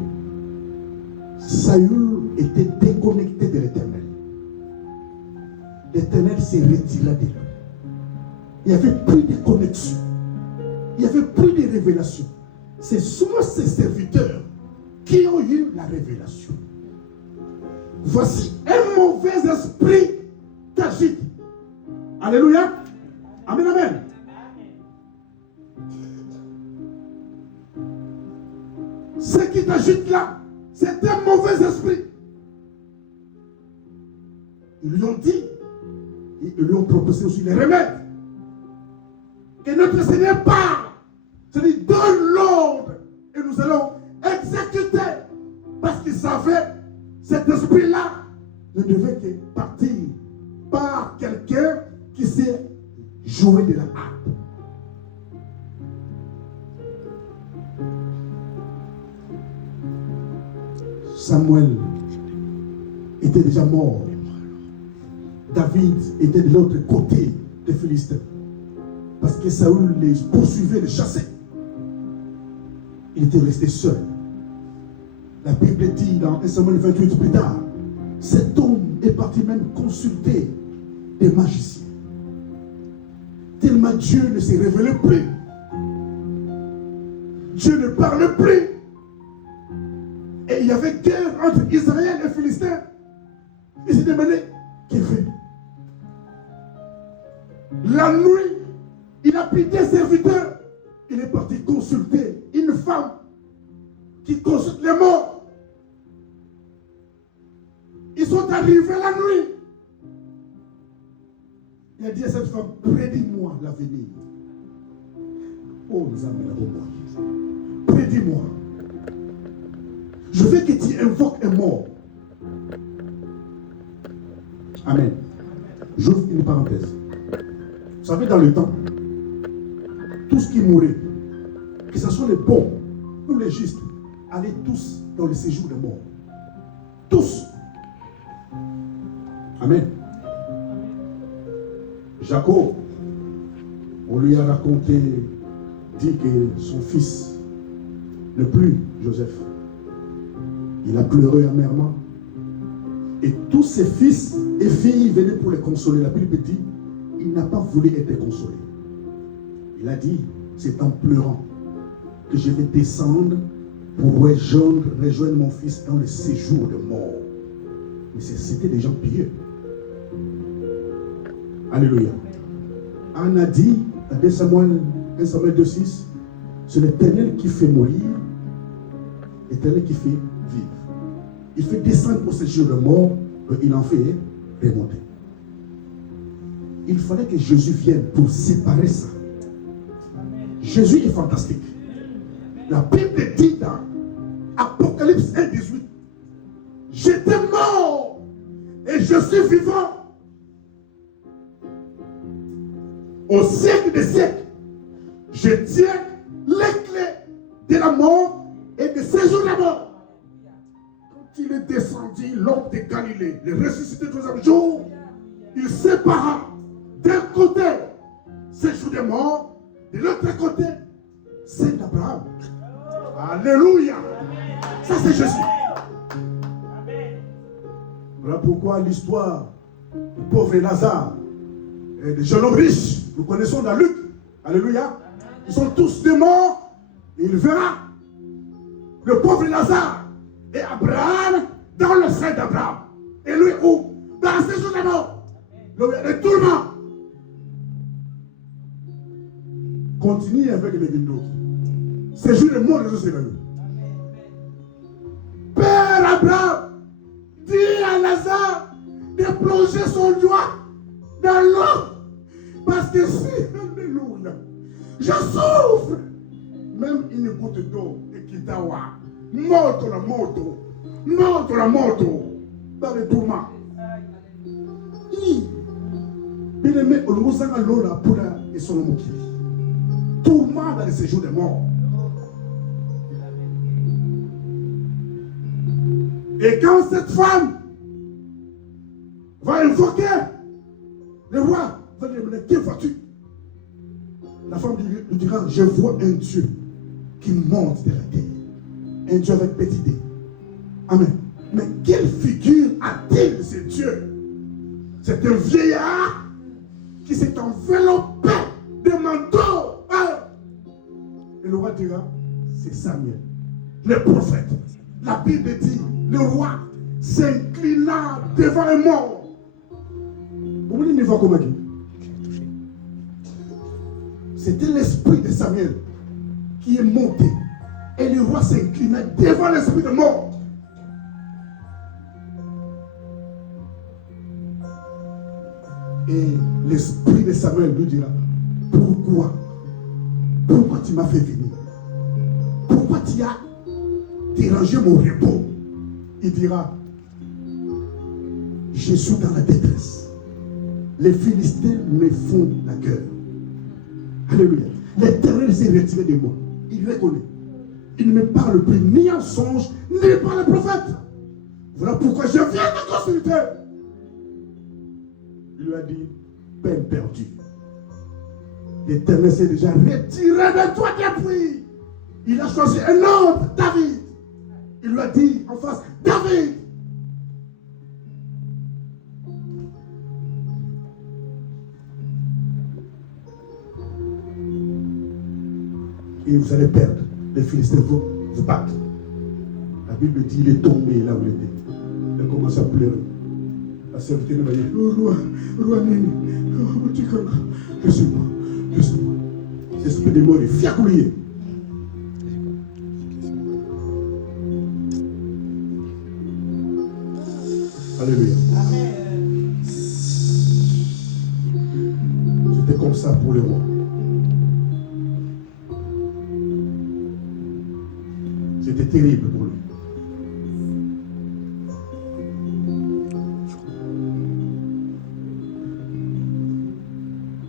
Saül était déconnecté de l'Éternel. L'Éternel s'est retiré de lui. Il n'y avait plus de connexion. Il n'y avait plus de révélation. C'est souvent ces serviteurs qui ont eu la révélation. Voici un mauvais esprit t'agite. Alléluia. Amen, amen. Ce qui t'agite là, c'est un mauvais esprit. Ils lui ont dit, et ils lui ont proposé aussi les remèdes. Que notre Seigneur parle. C'est-à-dire, donne l'ordre et nous allons exécuter. Parce qu'ils savaient, cet esprit-là ne devait que partir par quelqu'un qui sait jouer de la harpe. Samuel était déjà mort. David était de l'autre côté des Philistins. Parce que Saül les poursuivait, les chassait. Il était resté seul. La Bible dit dans 1 Samuel 28 plus tard, cet homme est parti même consulter des magiciens. Tellement Dieu ne s'est révélé plus. Dieu ne parle plus. Et il y avait guerre entre Israël et Philistins. Il s'est demandé, qu'est-ce qu'il fait? La nuit, il a pris des serviteurs. Il est parti consulter une femme qui consulte les morts. Ils sont arrivés la nuit. Il a dit à cette femme, prédis-moi l'avenir. Oh, nous avons la prédis-moi. Je veux que tu invoques un mort. Amen. J'ouvre une parenthèse. Vous savez, dans le temps, tout ce qui mourait, que ce soit les bons ou les justes, allaient tous dans le séjour des morts. Tous. Amen. Jacob, on lui a raconté, dit que son fils n'est plus Joseph. Il a pleuré amèrement. Et tous ses fils et filles venaient pour les consoler. La Bible dit, il n'a pas voulu être consolé. Il a dit, c'est en pleurant que je vais descendre pour rejoindre mon fils dans le séjour de mort. Mais c'était des gens pieux. Alléluia. Anne a dit, dans 1 Samuel 2,6, c'est l'Éternel qui fait mourir, l'Éternel qui fait vivre. Il fait descendre au séjour de mort, il en fait remonter. Il fallait que Jésus vienne pour séparer ça. Jésus est fantastique. La Bible dit dans Apocalypse 1,18, j'étais mort et je suis vivant. Au siècle des siècles, je tiens les clés de la mort et de séjour de la mort. Quand il est descendu, l'homme de Galilée, le ressuscité tous les jours, il sépara d'un côté séjour de mort, de l'autre côté c'est d'Abraham. Alléluia. Ça c'est Jésus. Voilà pourquoi l'histoire du pauvre Lazare et des jeunes hommes riches, nous connaissons dans Luc. Alléluia. Ils sont tous des morts. Et il verra le pauvre Lazare et Abraham dans le sein d'Abraham. Et lui où? Dans le séjour de mort. Le tourment. Continue avec les Vindoki. Séjour de mort, Jésus c'est Père Abraham dit à Lazare de plonger son doigt dans l'eau. Parce que si, alléluia, je souffre. Même une goutte d'eau et kitawa. Morto la moto. Morto la moto. Dans le tourment. Bien aimé, on nous a l'eau là pour la et son moki. Tourment dans les séjours des morts. Et quand cette femme va invoquer le roi, va lui demander, que vois-tu? La femme lui dira, je vois un Dieu qui monte de la terre. Un Dieu avec petit d. Amen. Mais quelle figure a-t-il ce Dieu? C'est un vieillard qui s'est enveloppé de manteau. Et le roi dira, c'est Samuel, le prophète. La Bible dit, le roi s'inclina devant un mort. Vous voulez voir comment il? C'était l'esprit de Samuel qui est monté. Et le roi s'inclina devant l'esprit de mort. Et l'esprit de Samuel lui dira, pourquoi tu m'as fait venir? Pourquoi tu as dérangé mon repos? Il dira, je suis dans la détresse. Les Philistins me font la guerre. Alléluia. L'Éternel s'est retiré de moi. Il reconnaît. Il ne me parle plus ni en songe, ni par le prophète. Voilà pourquoi je viens de consulter. Il lui a dit, peine perdue. L'Éternel s'est déjà retiré de toi depuis. Il a choisi un autre, David. Il lui a dit en face, David. Et vous allez perdre. Les Philistins vont vous battre. La Bible dit, il est tombé là où il était. Il a commencé à pleurer. La serviteur m'a dit, oh roi Nini, oh Tikanga, laissez-moi. L'esprit de mort est fiacouillé. Alléluia. C'était comme ça pour les rois. C'était terrible pour lui.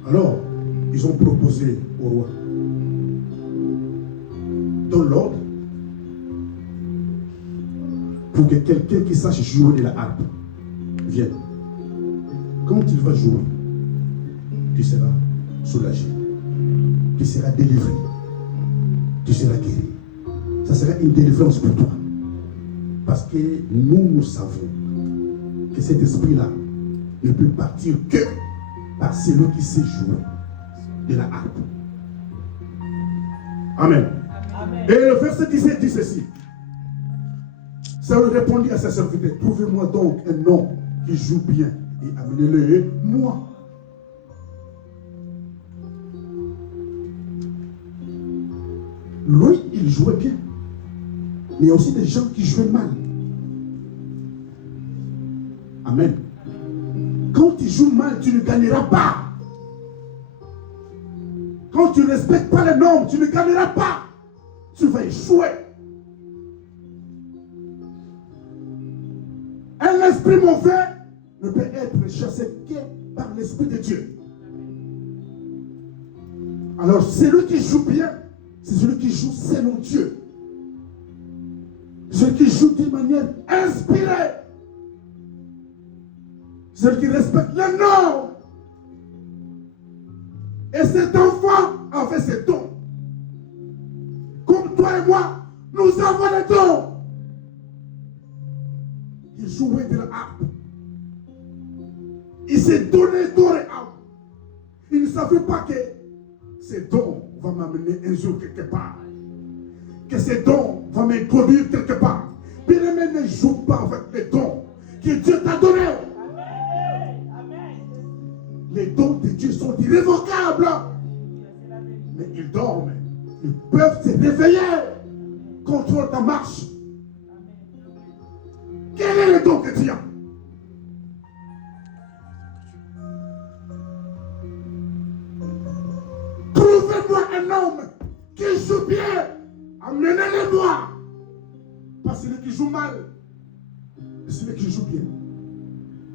Alors, ils ont proposé au roi, dans l'ordre, pour que quelqu'un qui sache jouer de la harpe vienne. Quand il va jouer, tu seras soulagé, tu seras délivré, tu seras guéri. Ça sera une délivrance pour toi. Parce que nous savons que cet esprit-là ne peut partir que par celui qui sait jouer de la harpe. Amen. Amen. Et le verset 17 dit ceci. Saül répondit à sa serviteur, trouvez-moi donc un homme qui joue bien et amenez-le moi. Lui, il jouait bien. Mais il y a aussi des gens qui jouent mal. Amen. Quand tu joues mal, tu ne gagneras pas. Quand tu ne respectes pas les normes, tu ne gagneras pas. Tu vas échouer. Un esprit mauvais ne peut être chassé que par l'esprit de Dieu. Alors, celui qui joue bien, c'est celui qui joue selon Dieu. Celui qui joue de manière inspirée. Celui qui respecte les normes. Et cet enfant avait ses dons. Comme toi et moi, nous avons les dons. Il jouait de la harpe. Il s'est donné corps et âme. Il ne savait pas que ces dons vont m'amener un jour quelque part. Que ces dons vont m'introduire quelque part. Bien-aimé, ne joue pas avec les dons que Dieu t'a donnés. Les dons de Dieu sont irrévocables. Mais ils dorment. Ils peuvent se réveiller. Contrôle ta marche. Quel est le don que tu as? Trouvez-moi un homme qui joue bien. Amenez-le-moi. Pas celui qui joue mal. Mais celui qui joue bien.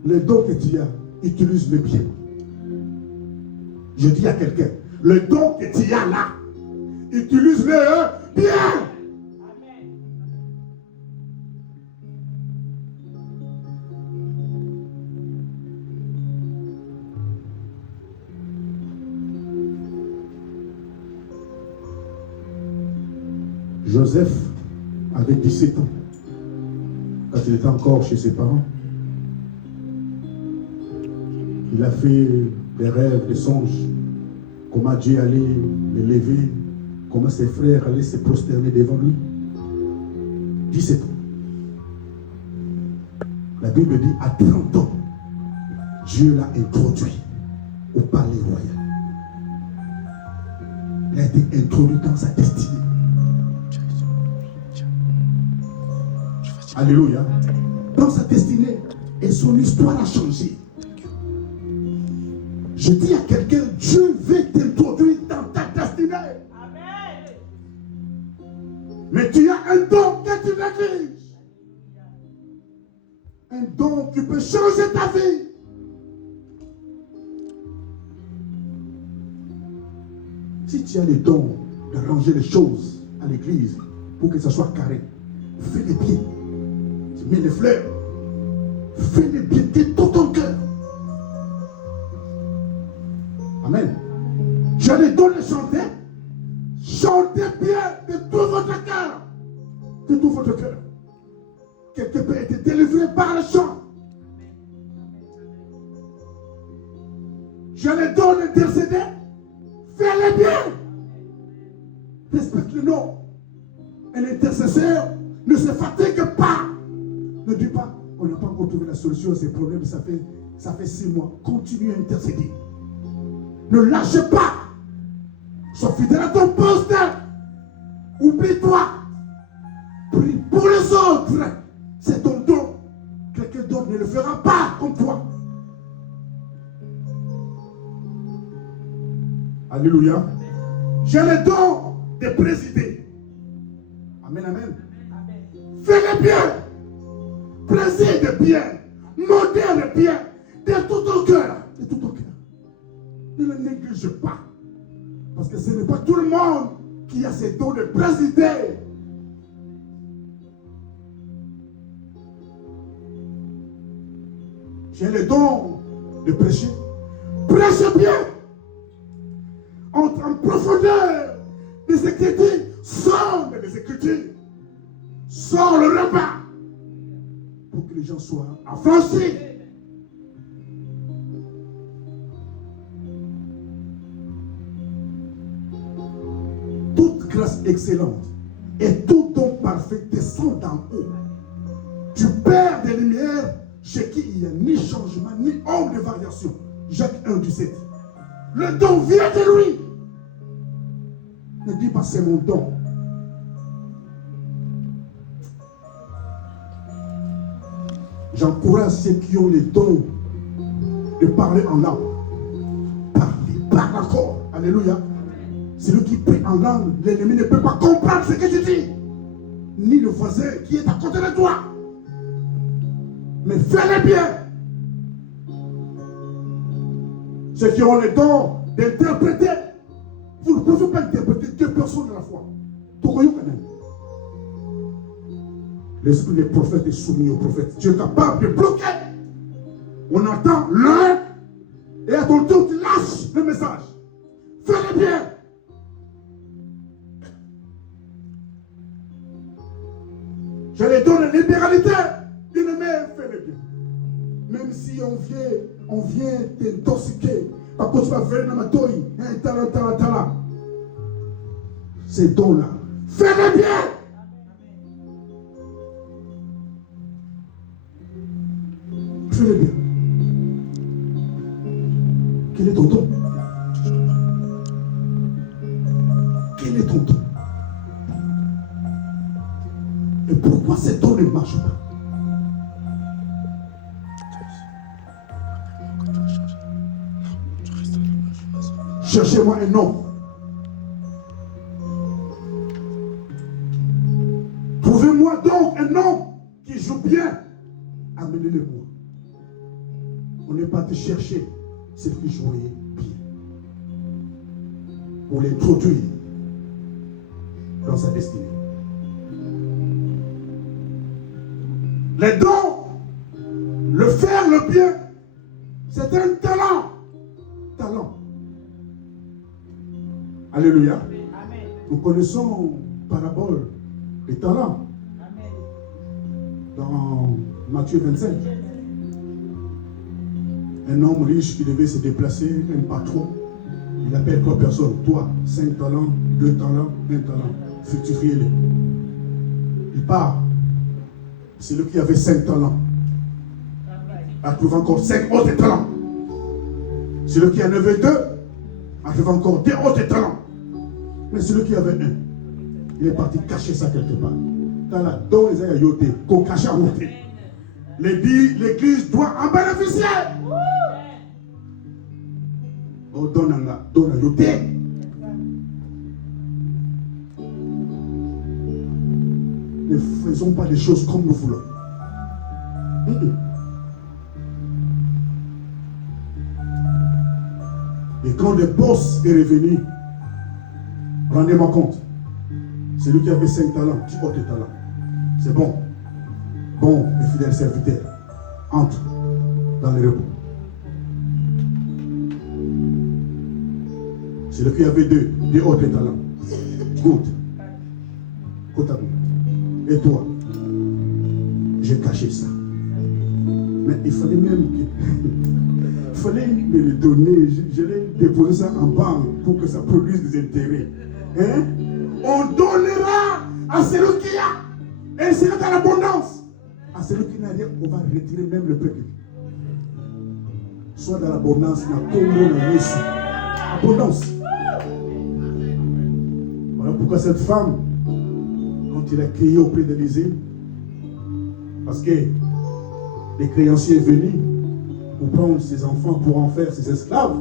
Les dons que tu as, utilise-le bien. Je dis à quelqu'un, le don que tu as là, utilise-le bien. Joseph avait 17 ans quand il était encore chez ses parents. Il a fait des rêves, des songes, comment Dieu allait l'élever, comment ses frères allaient se prosterner devant lui. 17 ans. La Bible dit à 30 ans, Dieu l'a introduit au palais royal. Il a été introduit dans sa destinée. Alléluia. Dans sa destinée. Et son histoire a changé. Je dis à quelqu'un, Dieu veut t'introduire dans ta destinée. Amen. Mais tu as un don que tu négliges. Un don qui peut changer ta vie. Si tu as le don de ranger les choses à l'église pour que ça soit carré, fais-les bien. Tu mets les fleurs. Fais-les bien de tout ton cœur. Amen. Tu as le don de chanter. Chantez bien de tout votre cœur. De tout votre cœur. Quelqu'un peut être délivré par le chant. Tu as le don d'intercéder. Fais-le bien. Respecte le nom. Un intercesseur ne se fatigue pas. Ne dis pas, on n'a pas encore trouvé la solution à ces problèmes, ça fait 6 mois. Continue à intercéder. Ne lâche pas. Sois fidèle à ton poste. Oublie-toi. Prie pour les autres. C'est ton don. Quelqu'un d'autre ne le fera pas comme toi. Alléluia. J'ai le don de présider. Amen, amen. Fais-le bien. Préside bien. Modère bien. De tout ton cœur. De tout ton cœur. Ne le néglige pas. Parce que ce n'est pas tout le monde qui a ce don de présider. J'ai le don de prêcher. Prêche bien. Entre en profondeur des Écritures. Sors des Écritures. Sors le repas. Pour que les gens soient avancés. Toute grâce excellente et tout don parfait descend d'en haut. Du Père des Lumières, chez qui il n'y a ni changement, ni ombre de variation. Jacques 1:17. Le don vient de lui. Ne dis pas c'est mon don. J'encourage ceux qui ont les dons de parler en langue. Parle encore. Alléluia. Celui qui prie en langue, l'ennemi ne peut pas comprendre ce que tu dis. Ni le voisin qui est à côté de toi. Mais fais-le bien. Ceux qui ont le don d'interpréter, vous ne pouvez pas interpréter 2 personnes à la fois. Tout quand même. L'esprit des prophètes est soumis aux prophètes. Tu es capable de bloquer. On entend l'un et à ton tour tu lâches le message. Fais-le bien. Je les donne la libéralité. Bien-aimé, fais-le bien. Même si on vient t'intoxiquer. Parce que tu vas venir dans ma toile. Tala. Ces dons-là. Fais-le bien. Fais-le bien. Quel est ton don? Quel est ton don? Et pourquoi ces dons ne marchent pas? Cherchez-moi un homme. Trouvez-moi donc un homme qui joue bien. Amenez-le-moi. On n'est pas te chercher celui qui jouait bien. Pour l'introduire dans sa destinée. Les dons, le faire le bien, c'est un talent. Talent. Alléluia. Amen. Nous connaissons parabole des talents. Dans Matthieu 25. Un homme riche qui devait se déplacer, un patron, il appelle 3 personnes. Toi, 5 talents, 2 talents, 1 talent. Fructifiez-les. Il part. C'est lui qui avait 5 talents. A trouvé encore 5 autres talents. Celui qui en avait 2 a trouvé encore 2 autres talents. Mais celui qui avait 1, il est parti cacher ça quelque part. Dans la don, ils ont yoté, qu'on cache à monter. L'église doit en bénéficier. Oh, donne à yoté. Ne faisons pas les choses comme nous voulons. Et quand le boss est revenu, rendez-moi compte, c'est lui qui avait 5 talents, 10 autres talents. C'est bon. Bon et fidèle serviteur, entre dans le repos. C'est lui qui avait 2 autres talents. Good. Et toi, j'ai caché ça. Mais il fallait même que... il fallait me le donner. Je l'ai déposé ça en banque pour que ça produise des intérêts. Hein? On donnera à celui qui a. Et il sera dans l'abondance. À celui qui n'a rien, on va retirer même le peuple. Soit dans l'abondance, dans abondance. Voilà pourquoi cette femme, quand il a crié auprès d'Élisée, parce que les créanciers sont venus pour prendre ses enfants pour en faire ses esclaves,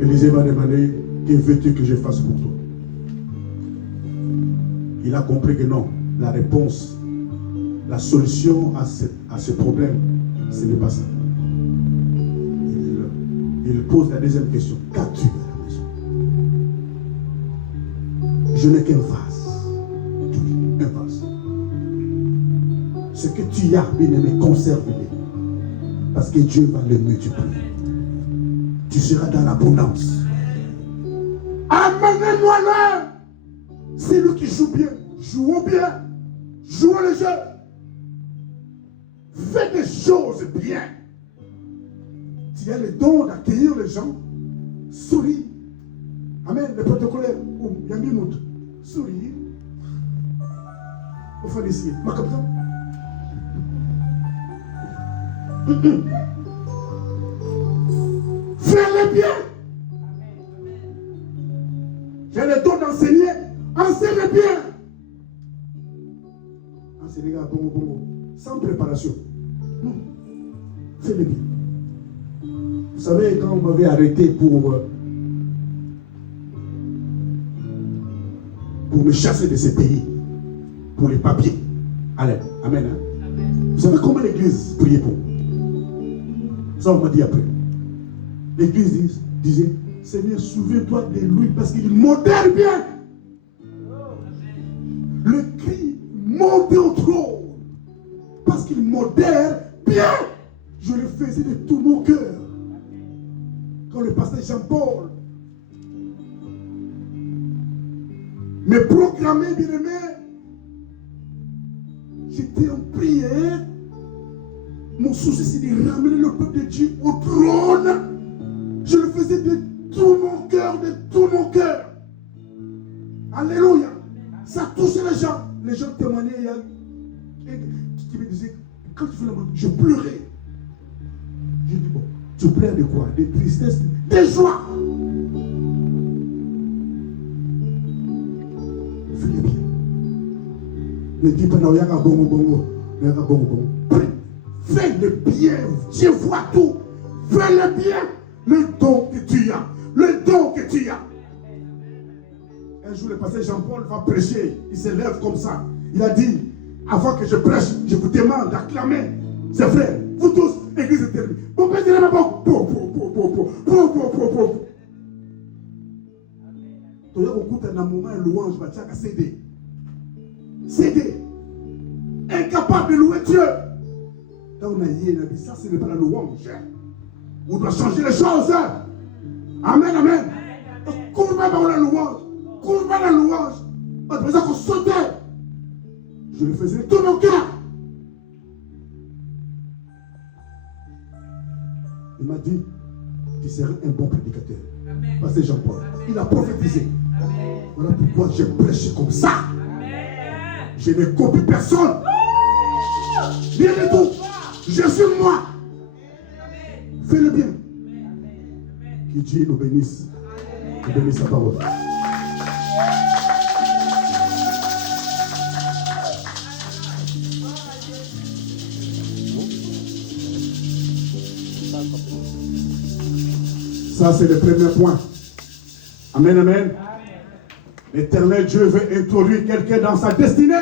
Élisée va demander, que veux-tu que je fasse pour toi? Il a compris que non, la réponse, la solution à ce problème, ce n'est pas ça. Il pose la deuxième question. Qu'as-tu à la maison? Je n'ai qu'un vase. Un vase. Ce que tu as, bien-aimé, conserve-le. Parce que Dieu va le multiplier. Tu seras dans l'abondance. Amenez-moi là. C'est lui qui joue bien. Jouons bien. Jouons le jeu. Fais des choses bien. Tu as le don d'accueillir les gens. Souris. Amen. Le protocolaire. Yamimout. Souris. Il faut l'essayer. Ma comme ça. Fais-le bien. J'ai le don d'enseigner. Enseigne bien. Enseignez à bon. Sans préparation. Non. Fais-le bien. Vous savez, quand on m'avait arrêté pour me chasser de ces pays, pour les papiers. Allez, amen. Hein? Amen. Vous savez comment l'église priait pour? Ça, on m'a dit après. L'église disait, Seigneur, souviens-toi de lui parce qu'il modère bien. Le cri montait au trône parce qu'il modère bien. Je le faisais de tout mon cœur. Quand le pasteur Jean-Paul me proclamait, bien-aimé, j'étais en prière. Mon souci, c'est de ramener le peuple de Dieu au trône. Je le faisais de tout mon cœur, de tout mon cœur. Alléluia. Ça touchait les gens. Les gens témoignaient. Tu me disais, quand tu fais la mort, je pleurais. Je dis, bon, tu pleures de quoi? De tristesse, de joie. Fais-le bien. Ne dis pas, non, il y a un bon. Fais-le bien. Dieu voit tout. Fais-le bien. Le don que tu as. Le don que tu as. Un jour, le pasteur Jean-Paul va prêcher. Il se lève comme ça. Il a dit, avant que je prêche, je vous demande d'acclamer ses frères. Vous tous, église est terminée. Bon, père, tu n'as pas tu as écouté un moment, un louange, va tchaka céder. Céder. Incapable de louer Dieu. Là, on a dit, ça, ce n'est pas la louange. On doit changer les choses. Amen, amen. Donc, Je le faisais de tout mon cœur. Il m'a dit, tu seras un bon prédicateur. Pasteur Jean-Paul, il a prophétisé. Voilà pourquoi j'ai prêché comme ça. Je ne copie personne. Rien du tout. Je suis moi. Fais-le bien. Que Dieu nous bénisse. Et bénisse sa parole. Ça, c'est le premier point. Amen, amen. L'Éternel Dieu veut introduire quelqu'un dans sa destinée.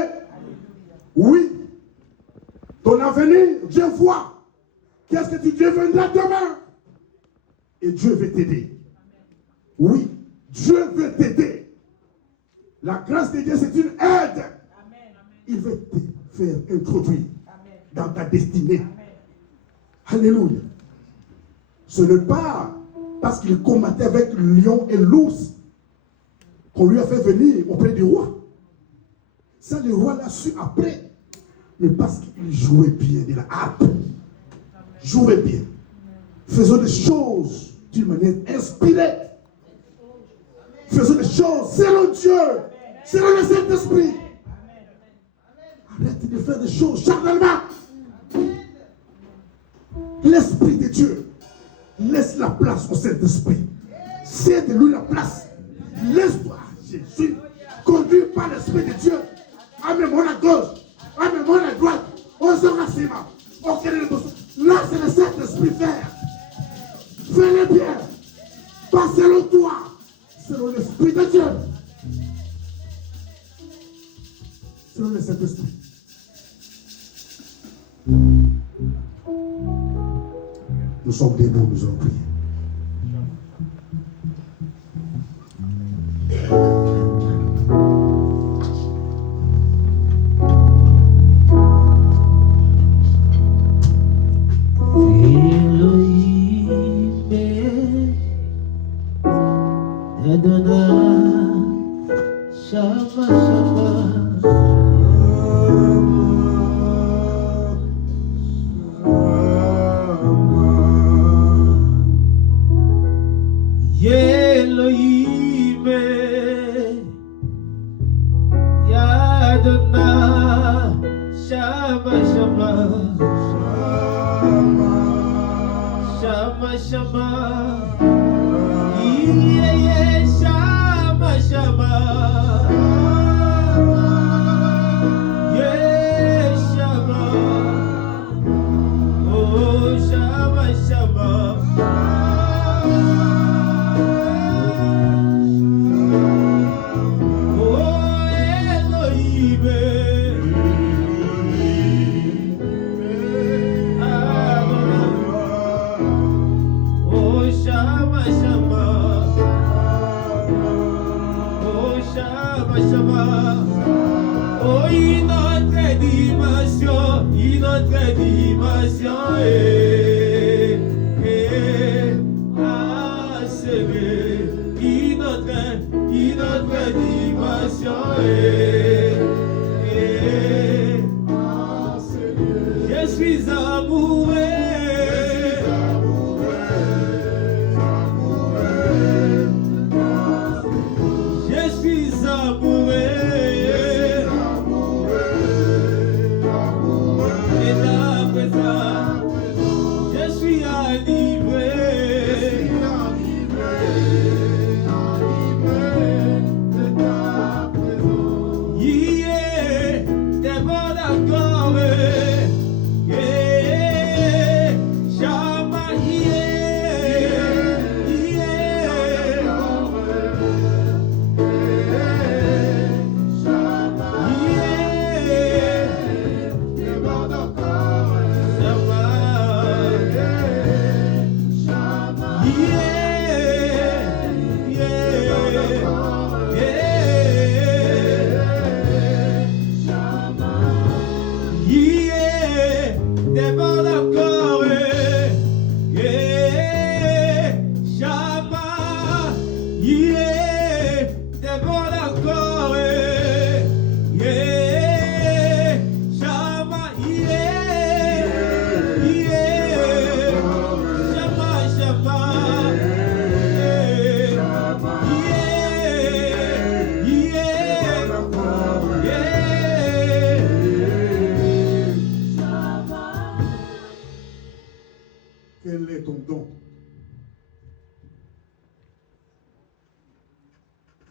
Oui. Ton avenir, Dieu voit. Qu'est-ce que tu deviendras demain? Et Dieu veut t'aider. Oui, Dieu veut t'aider. La grâce de Dieu, c'est une aide. Il veut te faire introduire dans ta destinée. Alléluia. Ce n'est pas parce qu'il combattait avec le lion et l'ours qu'on lui a fait venir auprès du roi. Ça, le roi l'a su après. Mais parce qu'il jouait bien de la harpe. Jouait bien. Faisons des choses d'une manière inspirée. Faisons des choses selon Dieu, selon le Saint-Esprit. Arrête de faire des choses charnellement. L'Esprit de Dieu laisse la place au Saint-Esprit. Cède-lui la place. Laisse-toi, Jésus, conduit par l'Esprit de Dieu. Amène-moi à gauche, amène-moi à droite. On sera ciment. Là, c'est le Saint-Esprit faire. Fais-le bien. Pas selon toi, selon l'Esprit de Dieu. Selon le Saint-Esprit. Nous sommes debout, nous allons prier.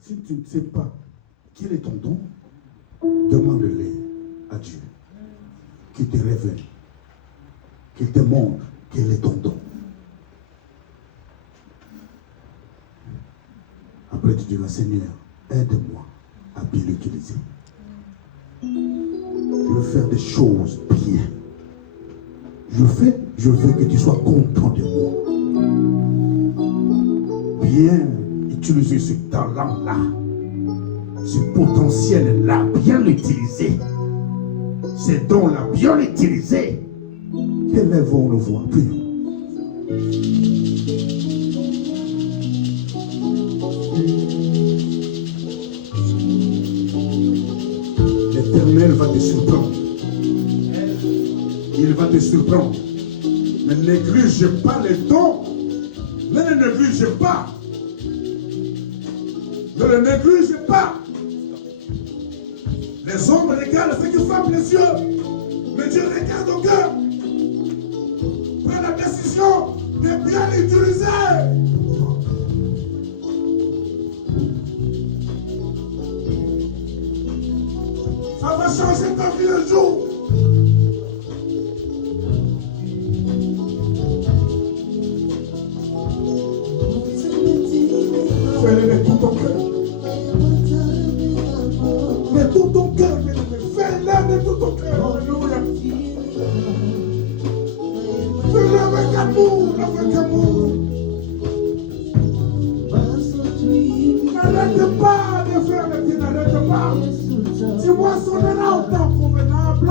Si tu ne sais pas quel est ton don, demande-le à Dieu. Qu'il te révèle. Qu'il te montre quel est ton don. Après, tu diras, Seigneur, aide-moi à bien l'utiliser. Je veux faire des choses bien. Je veux que tu sois content de moi. Bien utiliser ce talent-là, ce potentiel-là, bien l'utiliser. Ces dons-là, bien l'utiliser. Élèvons nos voix, prions. L'Éternel va te surprendre. Il va te surprendre. Ne néglige pas les dons. Ne le néglige pas. Ne le néglige pas. Les hommes regardent ce qui frappe les yeux. Mais Dieu regarde au cœur. Prends la décision de bien l'utiliser. Ça va changer ta vie un jour. Fais-le de tout ton cœur. De tout ton cœur, fais-le de tout ton cœur. Alléluia. Fais-le avec amour, avec amour. N'arrête pas de faire le bien, n'arrête pas. Tu moissonneras au temps convenable.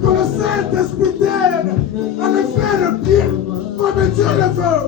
Que le Saint-Esprit t'aide à le faire le bien comme Dieu le veut.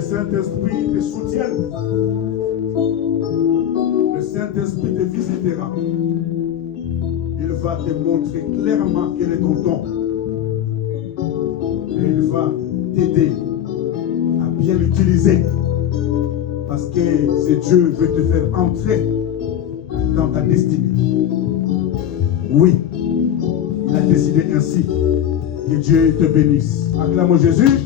Saint-Esprit te soutienne. Le Saint-Esprit te visitera. Il va te montrer clairement quel est ton don. Et il va t'aider à bien l'utiliser. Parce que ce Dieu veut te faire entrer dans ta destinée. Oui, il a décidé ainsi. Que Dieu te bénisse. Acclamons Jésus.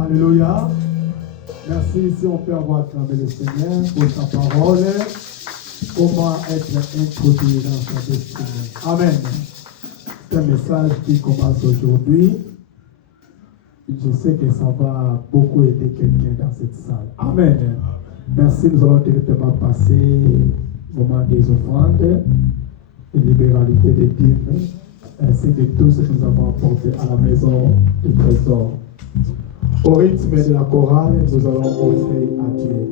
Alléluia. Merci si on peut avoir acclamé le Seigneur pour sa parole. Comment être introduit dans sa destinée. Amen. C'est un message qui commence aujourd'hui. Je sais que ça va beaucoup aider quelqu'un dans cette salle. Amen. Merci, nous allons directement passer au moment des offrandes, de libéralité des dîmes, ainsi que tout ce que nous avons apporté à la maison du trésor. Au rythme de la chorale, nous allons offrir à Dieu.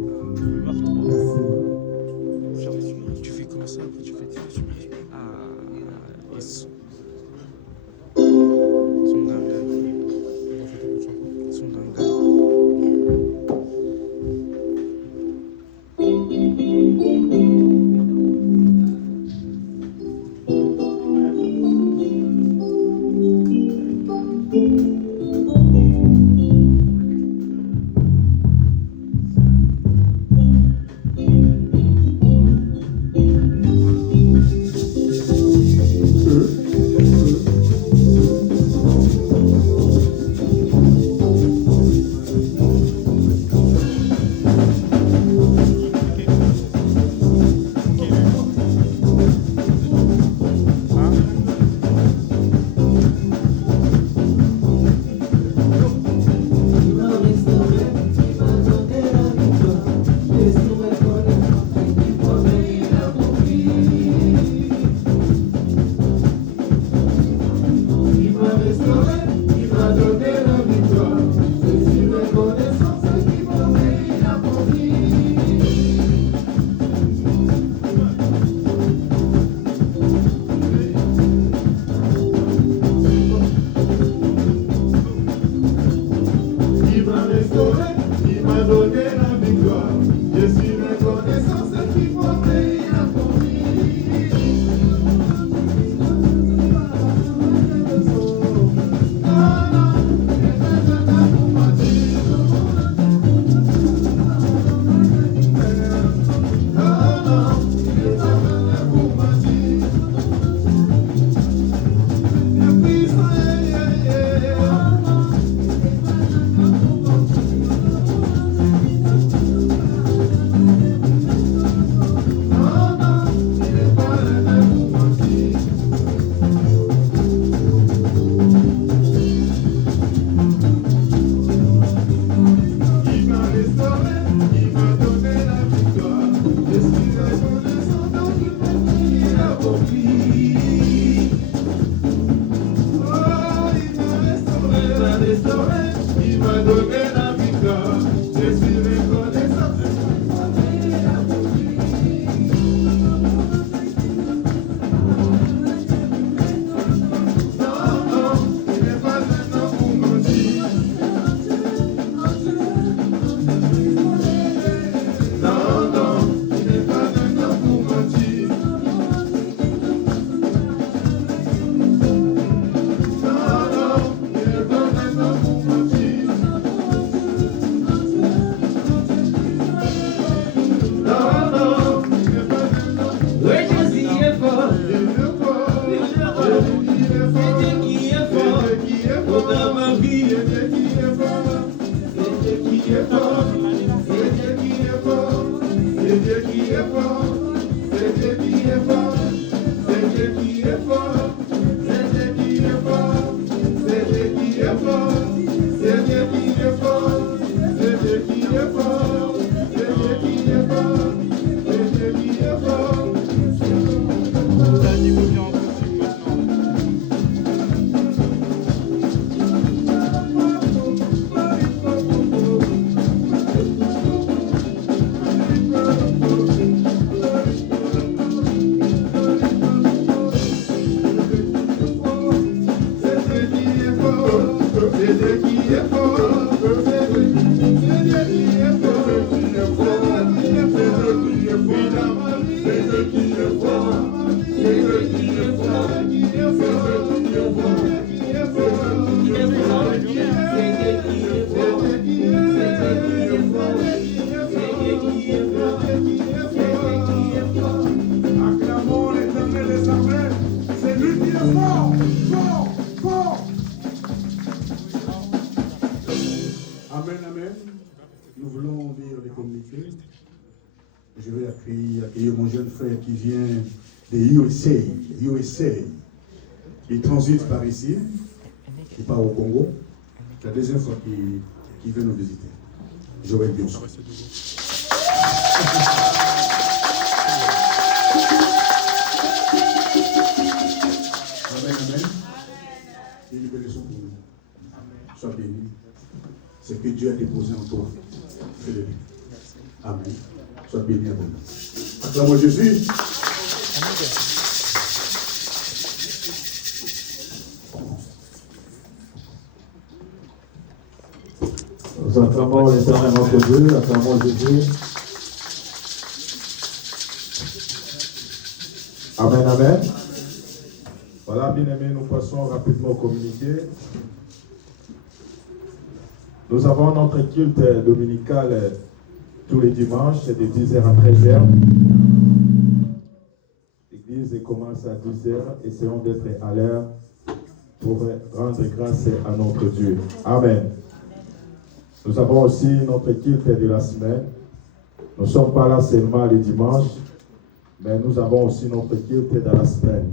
Merci. Tu fais comme ça, après tu fais isso. Je vais accueillir mon jeune frère qui vient des USA. Il transite par ici, il part au Congo. C'est la deuxième fois qu'il vient nous visiter. Joël Bionson. Amen, amen. Il y a une belle leçon pour nous. Sois béni. C'est que Dieu a déposé en toi. Fais-le. Amen. Sois béni, amen. Acclamons Jésus. Nous acclamons l'Éternel notre Dieu, acclamons Jésus. Amen, amen. Voilà, bien aimés, nous passons rapidement au communiqué. Nous avons notre culte dominical tous les dimanches de 10h à 13h. L'église commence à 10h. Essayons d'être à l'heure pour rendre grâce à notre Dieu. Amen. Nous avons aussi notre culte de la semaine. Nous ne sommes pas là seulement les dimanches, mais nous avons aussi notre culte dans la semaine.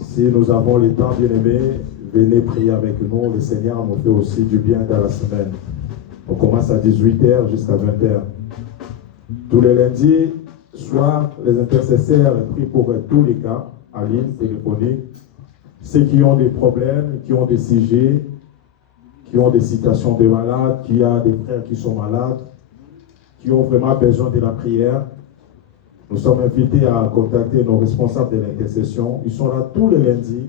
Si nous avons le temps, bien aimé, venez prier avec nous. Le Seigneur nous fait aussi du bien dans la semaine. On commence à 18h jusqu'à 20h. Tous les lundis soirs, les intercesseurs prient pour tous les cas, en ligne, téléphonique. ceux qui ont des problèmes, qui ont des sujets, qui ont des situations de malades, qui a des frères qui sont malades, qui ont vraiment besoin de la prière. Nous sommes invités à contacter nos responsables de l'intercession. Ils sont là tous les lundis.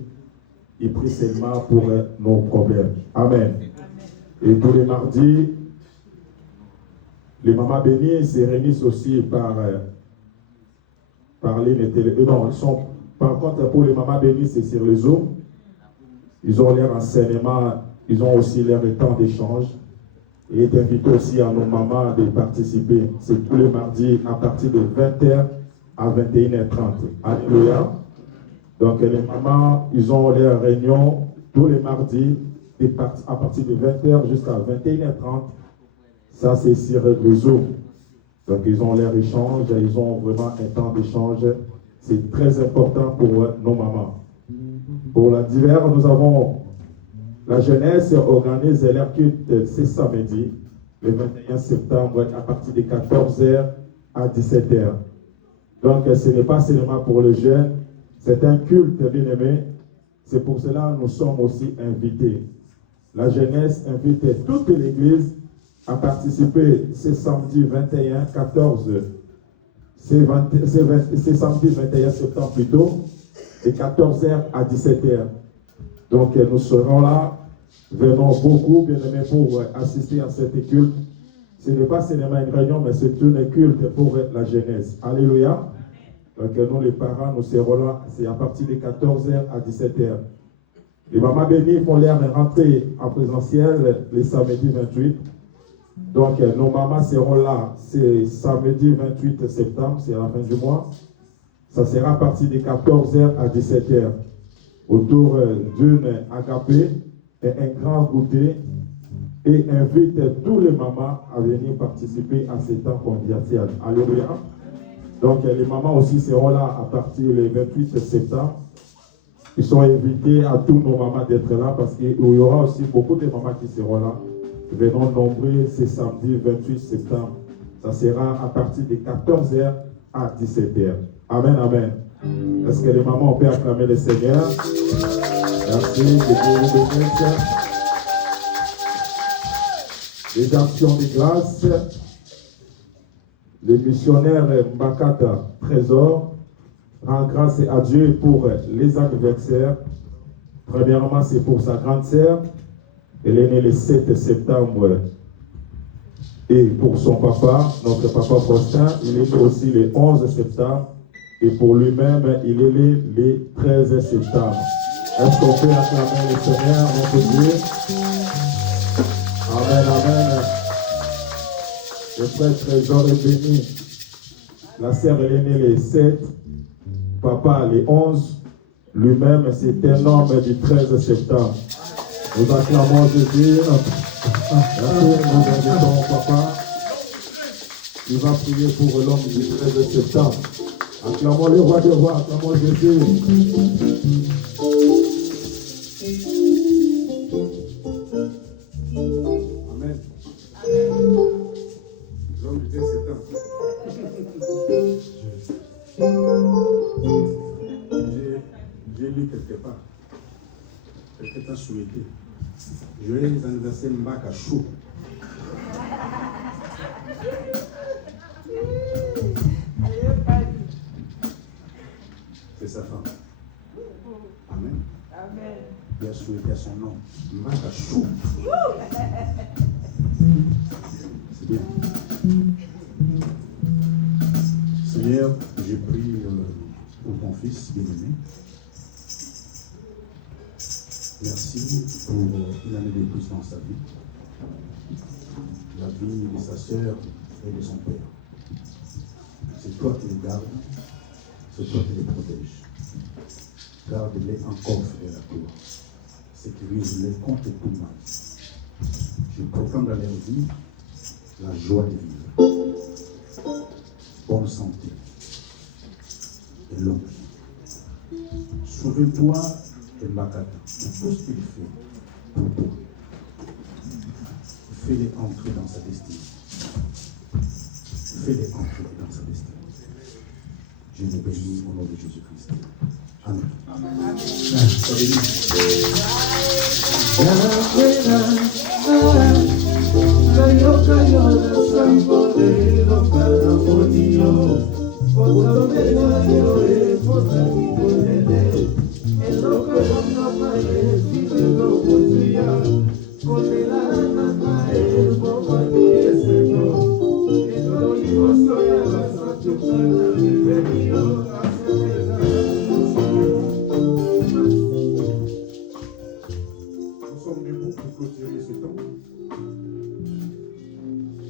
Ils prient seulement pour nos problèmes. Amen. Et tous les mardis, les mamans bénies se réunissent aussi par les télé. Non, ils sont, par contre, pour les mamans bénies, c'est sur le Zoom. Ils ont leur enseignement, ils ont aussi leur temps d'échange. Et est invité aussi à nos mamans de participer. C'est tous les mardis à partir de 20h à 21h30. Alléluia. Donc les mamans, ils ont leur réunion tous les mardis à partir de 20h jusqu'à 21h30. Ça, c'est sur le Zoom. Donc ils ont leur échange, ils ont vraiment un temps d'échange. C'est très important pour nos mamans. Pour la d'hiver, nous avons la jeunesse organise leur culte ce samedi, le 21 septembre, à partir de 14h à 17h. Donc, ce n'est pas seulement pour les jeunes, c'est un culte bien aimé. C'est pour cela que nous sommes aussi invités. La jeunesse invite toute l'Église à participer ce samedi 21, 14, c'est samedi 21 septembre plutôt, de 14h à 17h. Donc nous serons là, venons beaucoup, bien aimés, pour assister à cette culte. Ce n'est pas seulement une réunion, mais c'est une culte pour la jeunesse. Alléluia. Donc nous les parents, nous serons là, c'est à partir de 14h à 17h. Les mamans bénies font leur rentrée en présentiel le samedi 28. Donc nos mamans seront là, c'est samedi 28 septembre, c'est à la fin du mois. Ça sera à partir de 14h à 17h. Autour d'une agapée et un grand goûter, et invite tous les mamans à venir participer à ce temps convivial. Alléluia. Donc les mamans aussi seront là à partir du 28 septembre. Ils sont invités à tous nos mamans d'être là parce qu'il y aura aussi beaucoup de mamans qui seront là. Venons nombreux ce samedi 28 septembre. Ça sera à partir de 14h à 17h. Amen, amen. Est-ce que les mamans, on peut acclamer le Seigneur? Merci, que Dieu vous bénisse. Les actions de grâce, le missionnaire Mbakata Trésor rend grâce à Dieu pour les anniversaires. Premièrement, c'est pour sa grande sœur. Elle est née le 7 septembre. Et pour son papa, notre papa Faustin, il est né aussi le 11 septembre. Et pour lui-même, il est né le 13 septembre. Est-ce qu'on peut acclamer le Seigneur, notre Dieu? Amen, amen. Le frère Trésor est béni. La sœur, elle est née le 7. Papa, le 11. Lui-même, c'est un homme du 13 septembre. Nous acclamons Jésus. Merci, nous invitons papa. Il va prier pour l'homme du 13 septembre. Acclamons le roi des rois, acclamons Jésus. Amen. L'homme du 13 septembre. J'ai lu quelque part. Quelqu'un souhaité. Joyeux anniversaire Mbaka Chou. C'est sa femme. Amen. Amen. Il a souhaité à son nom. Mbaka Chou. C'est bien. Seigneur, j'ai pris pour ton fils bien-aimé. Merci pour une année de plus dans sa vie, la vie de sa sœur et de son père. C'est toi qui les gardes, c'est toi qui les protèges. Garde-les encore, frère, à toi. Sécurise-les contre tout mal. Je proclame dans leur vie la joie de vivre, bonne santé et longue vie. Souviens-toi de Mbakata, tout ce qu'il fait pour toi. Fais-les entrer dans sa destinée. Fais-les entrer dans sa destinée. Je les bénis au nom de Jésus-Christ. Amen.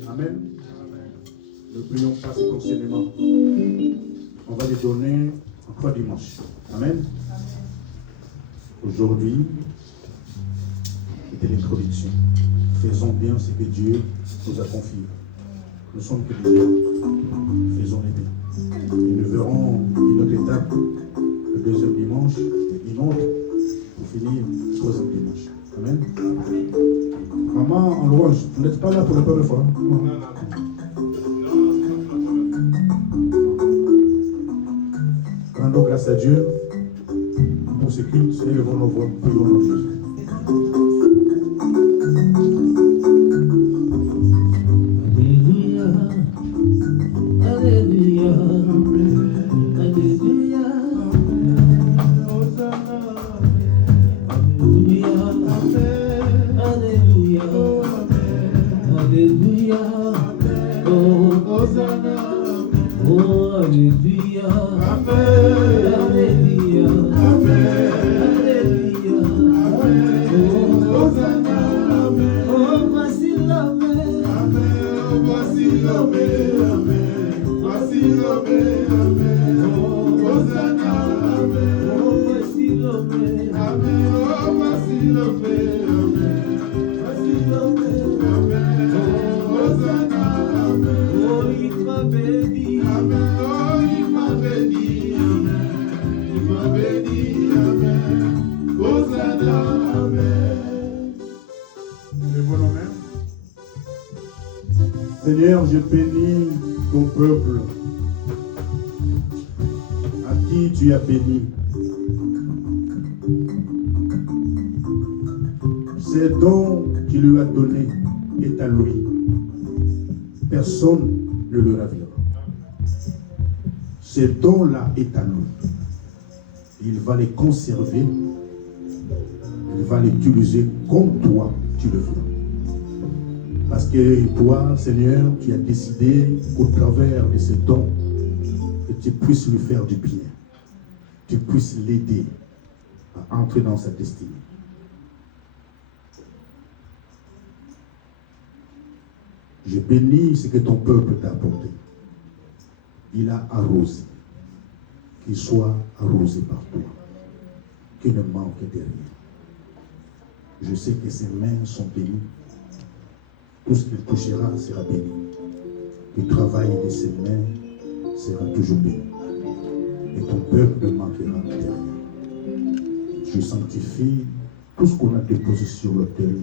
Amen. Ne prions pas cet enseignement. On va les donner en 3 dimanches. Amen. Aujourd'hui, c'était l'introduction. Faisons bien ce que Dieu nous a confié. Nous sommes que des hommes. Faisons-les bien. Et nous verrons une autre étape, le 2e dimanche, et une autre pour finir le 3e dimanche. Amen. Maman, en louange, vous n'êtes pas là pour la première fois. Rendons grâce à Dieu pour ce culte et élevons nos voix, prions nos Dieu. Seigneur, je bénis ton peuple, à qui tu as béni. Ces dons que tu lui as donnés est à lui. Personne ne le ravira. Ce don-là est à lui. Il va les conserver. Il va l'utiliser comme toi tu le veux. Parce que toi, Seigneur, tu as décidé qu'au travers de ce don, que tu puisses lui faire du bien. Tu puisses l'aider à entrer dans sa destinée. Je bénis ce que ton peuple t'a apporté. Il a arrosé. Qu'il soit arrosé par toi. Qu'il ne manque de rien. Je sais que ses mains sont bénies. Tout ce qu'il touchera sera béni. Le travail de ses mains sera toujours béni. Et ton peuple ne manquera de rien. Je sanctifie tout ce qu'on a déposé sur l'autel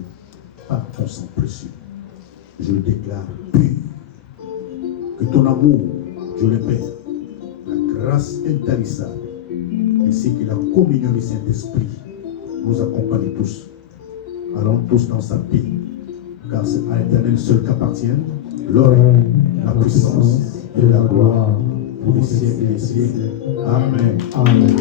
par ton sang précieux. Je le déclare pur. Que ton amour, Dieu le Père, la grâce intarissable, ainsi que la communion du Saint-Esprit nous accompagnent tous. Allons tous dans sa paix. Car c'est à l'Éternel seul qu'appartiennent l'ordre, la puissance et la gloire pour les siècles et les siècles. Amen. Amen.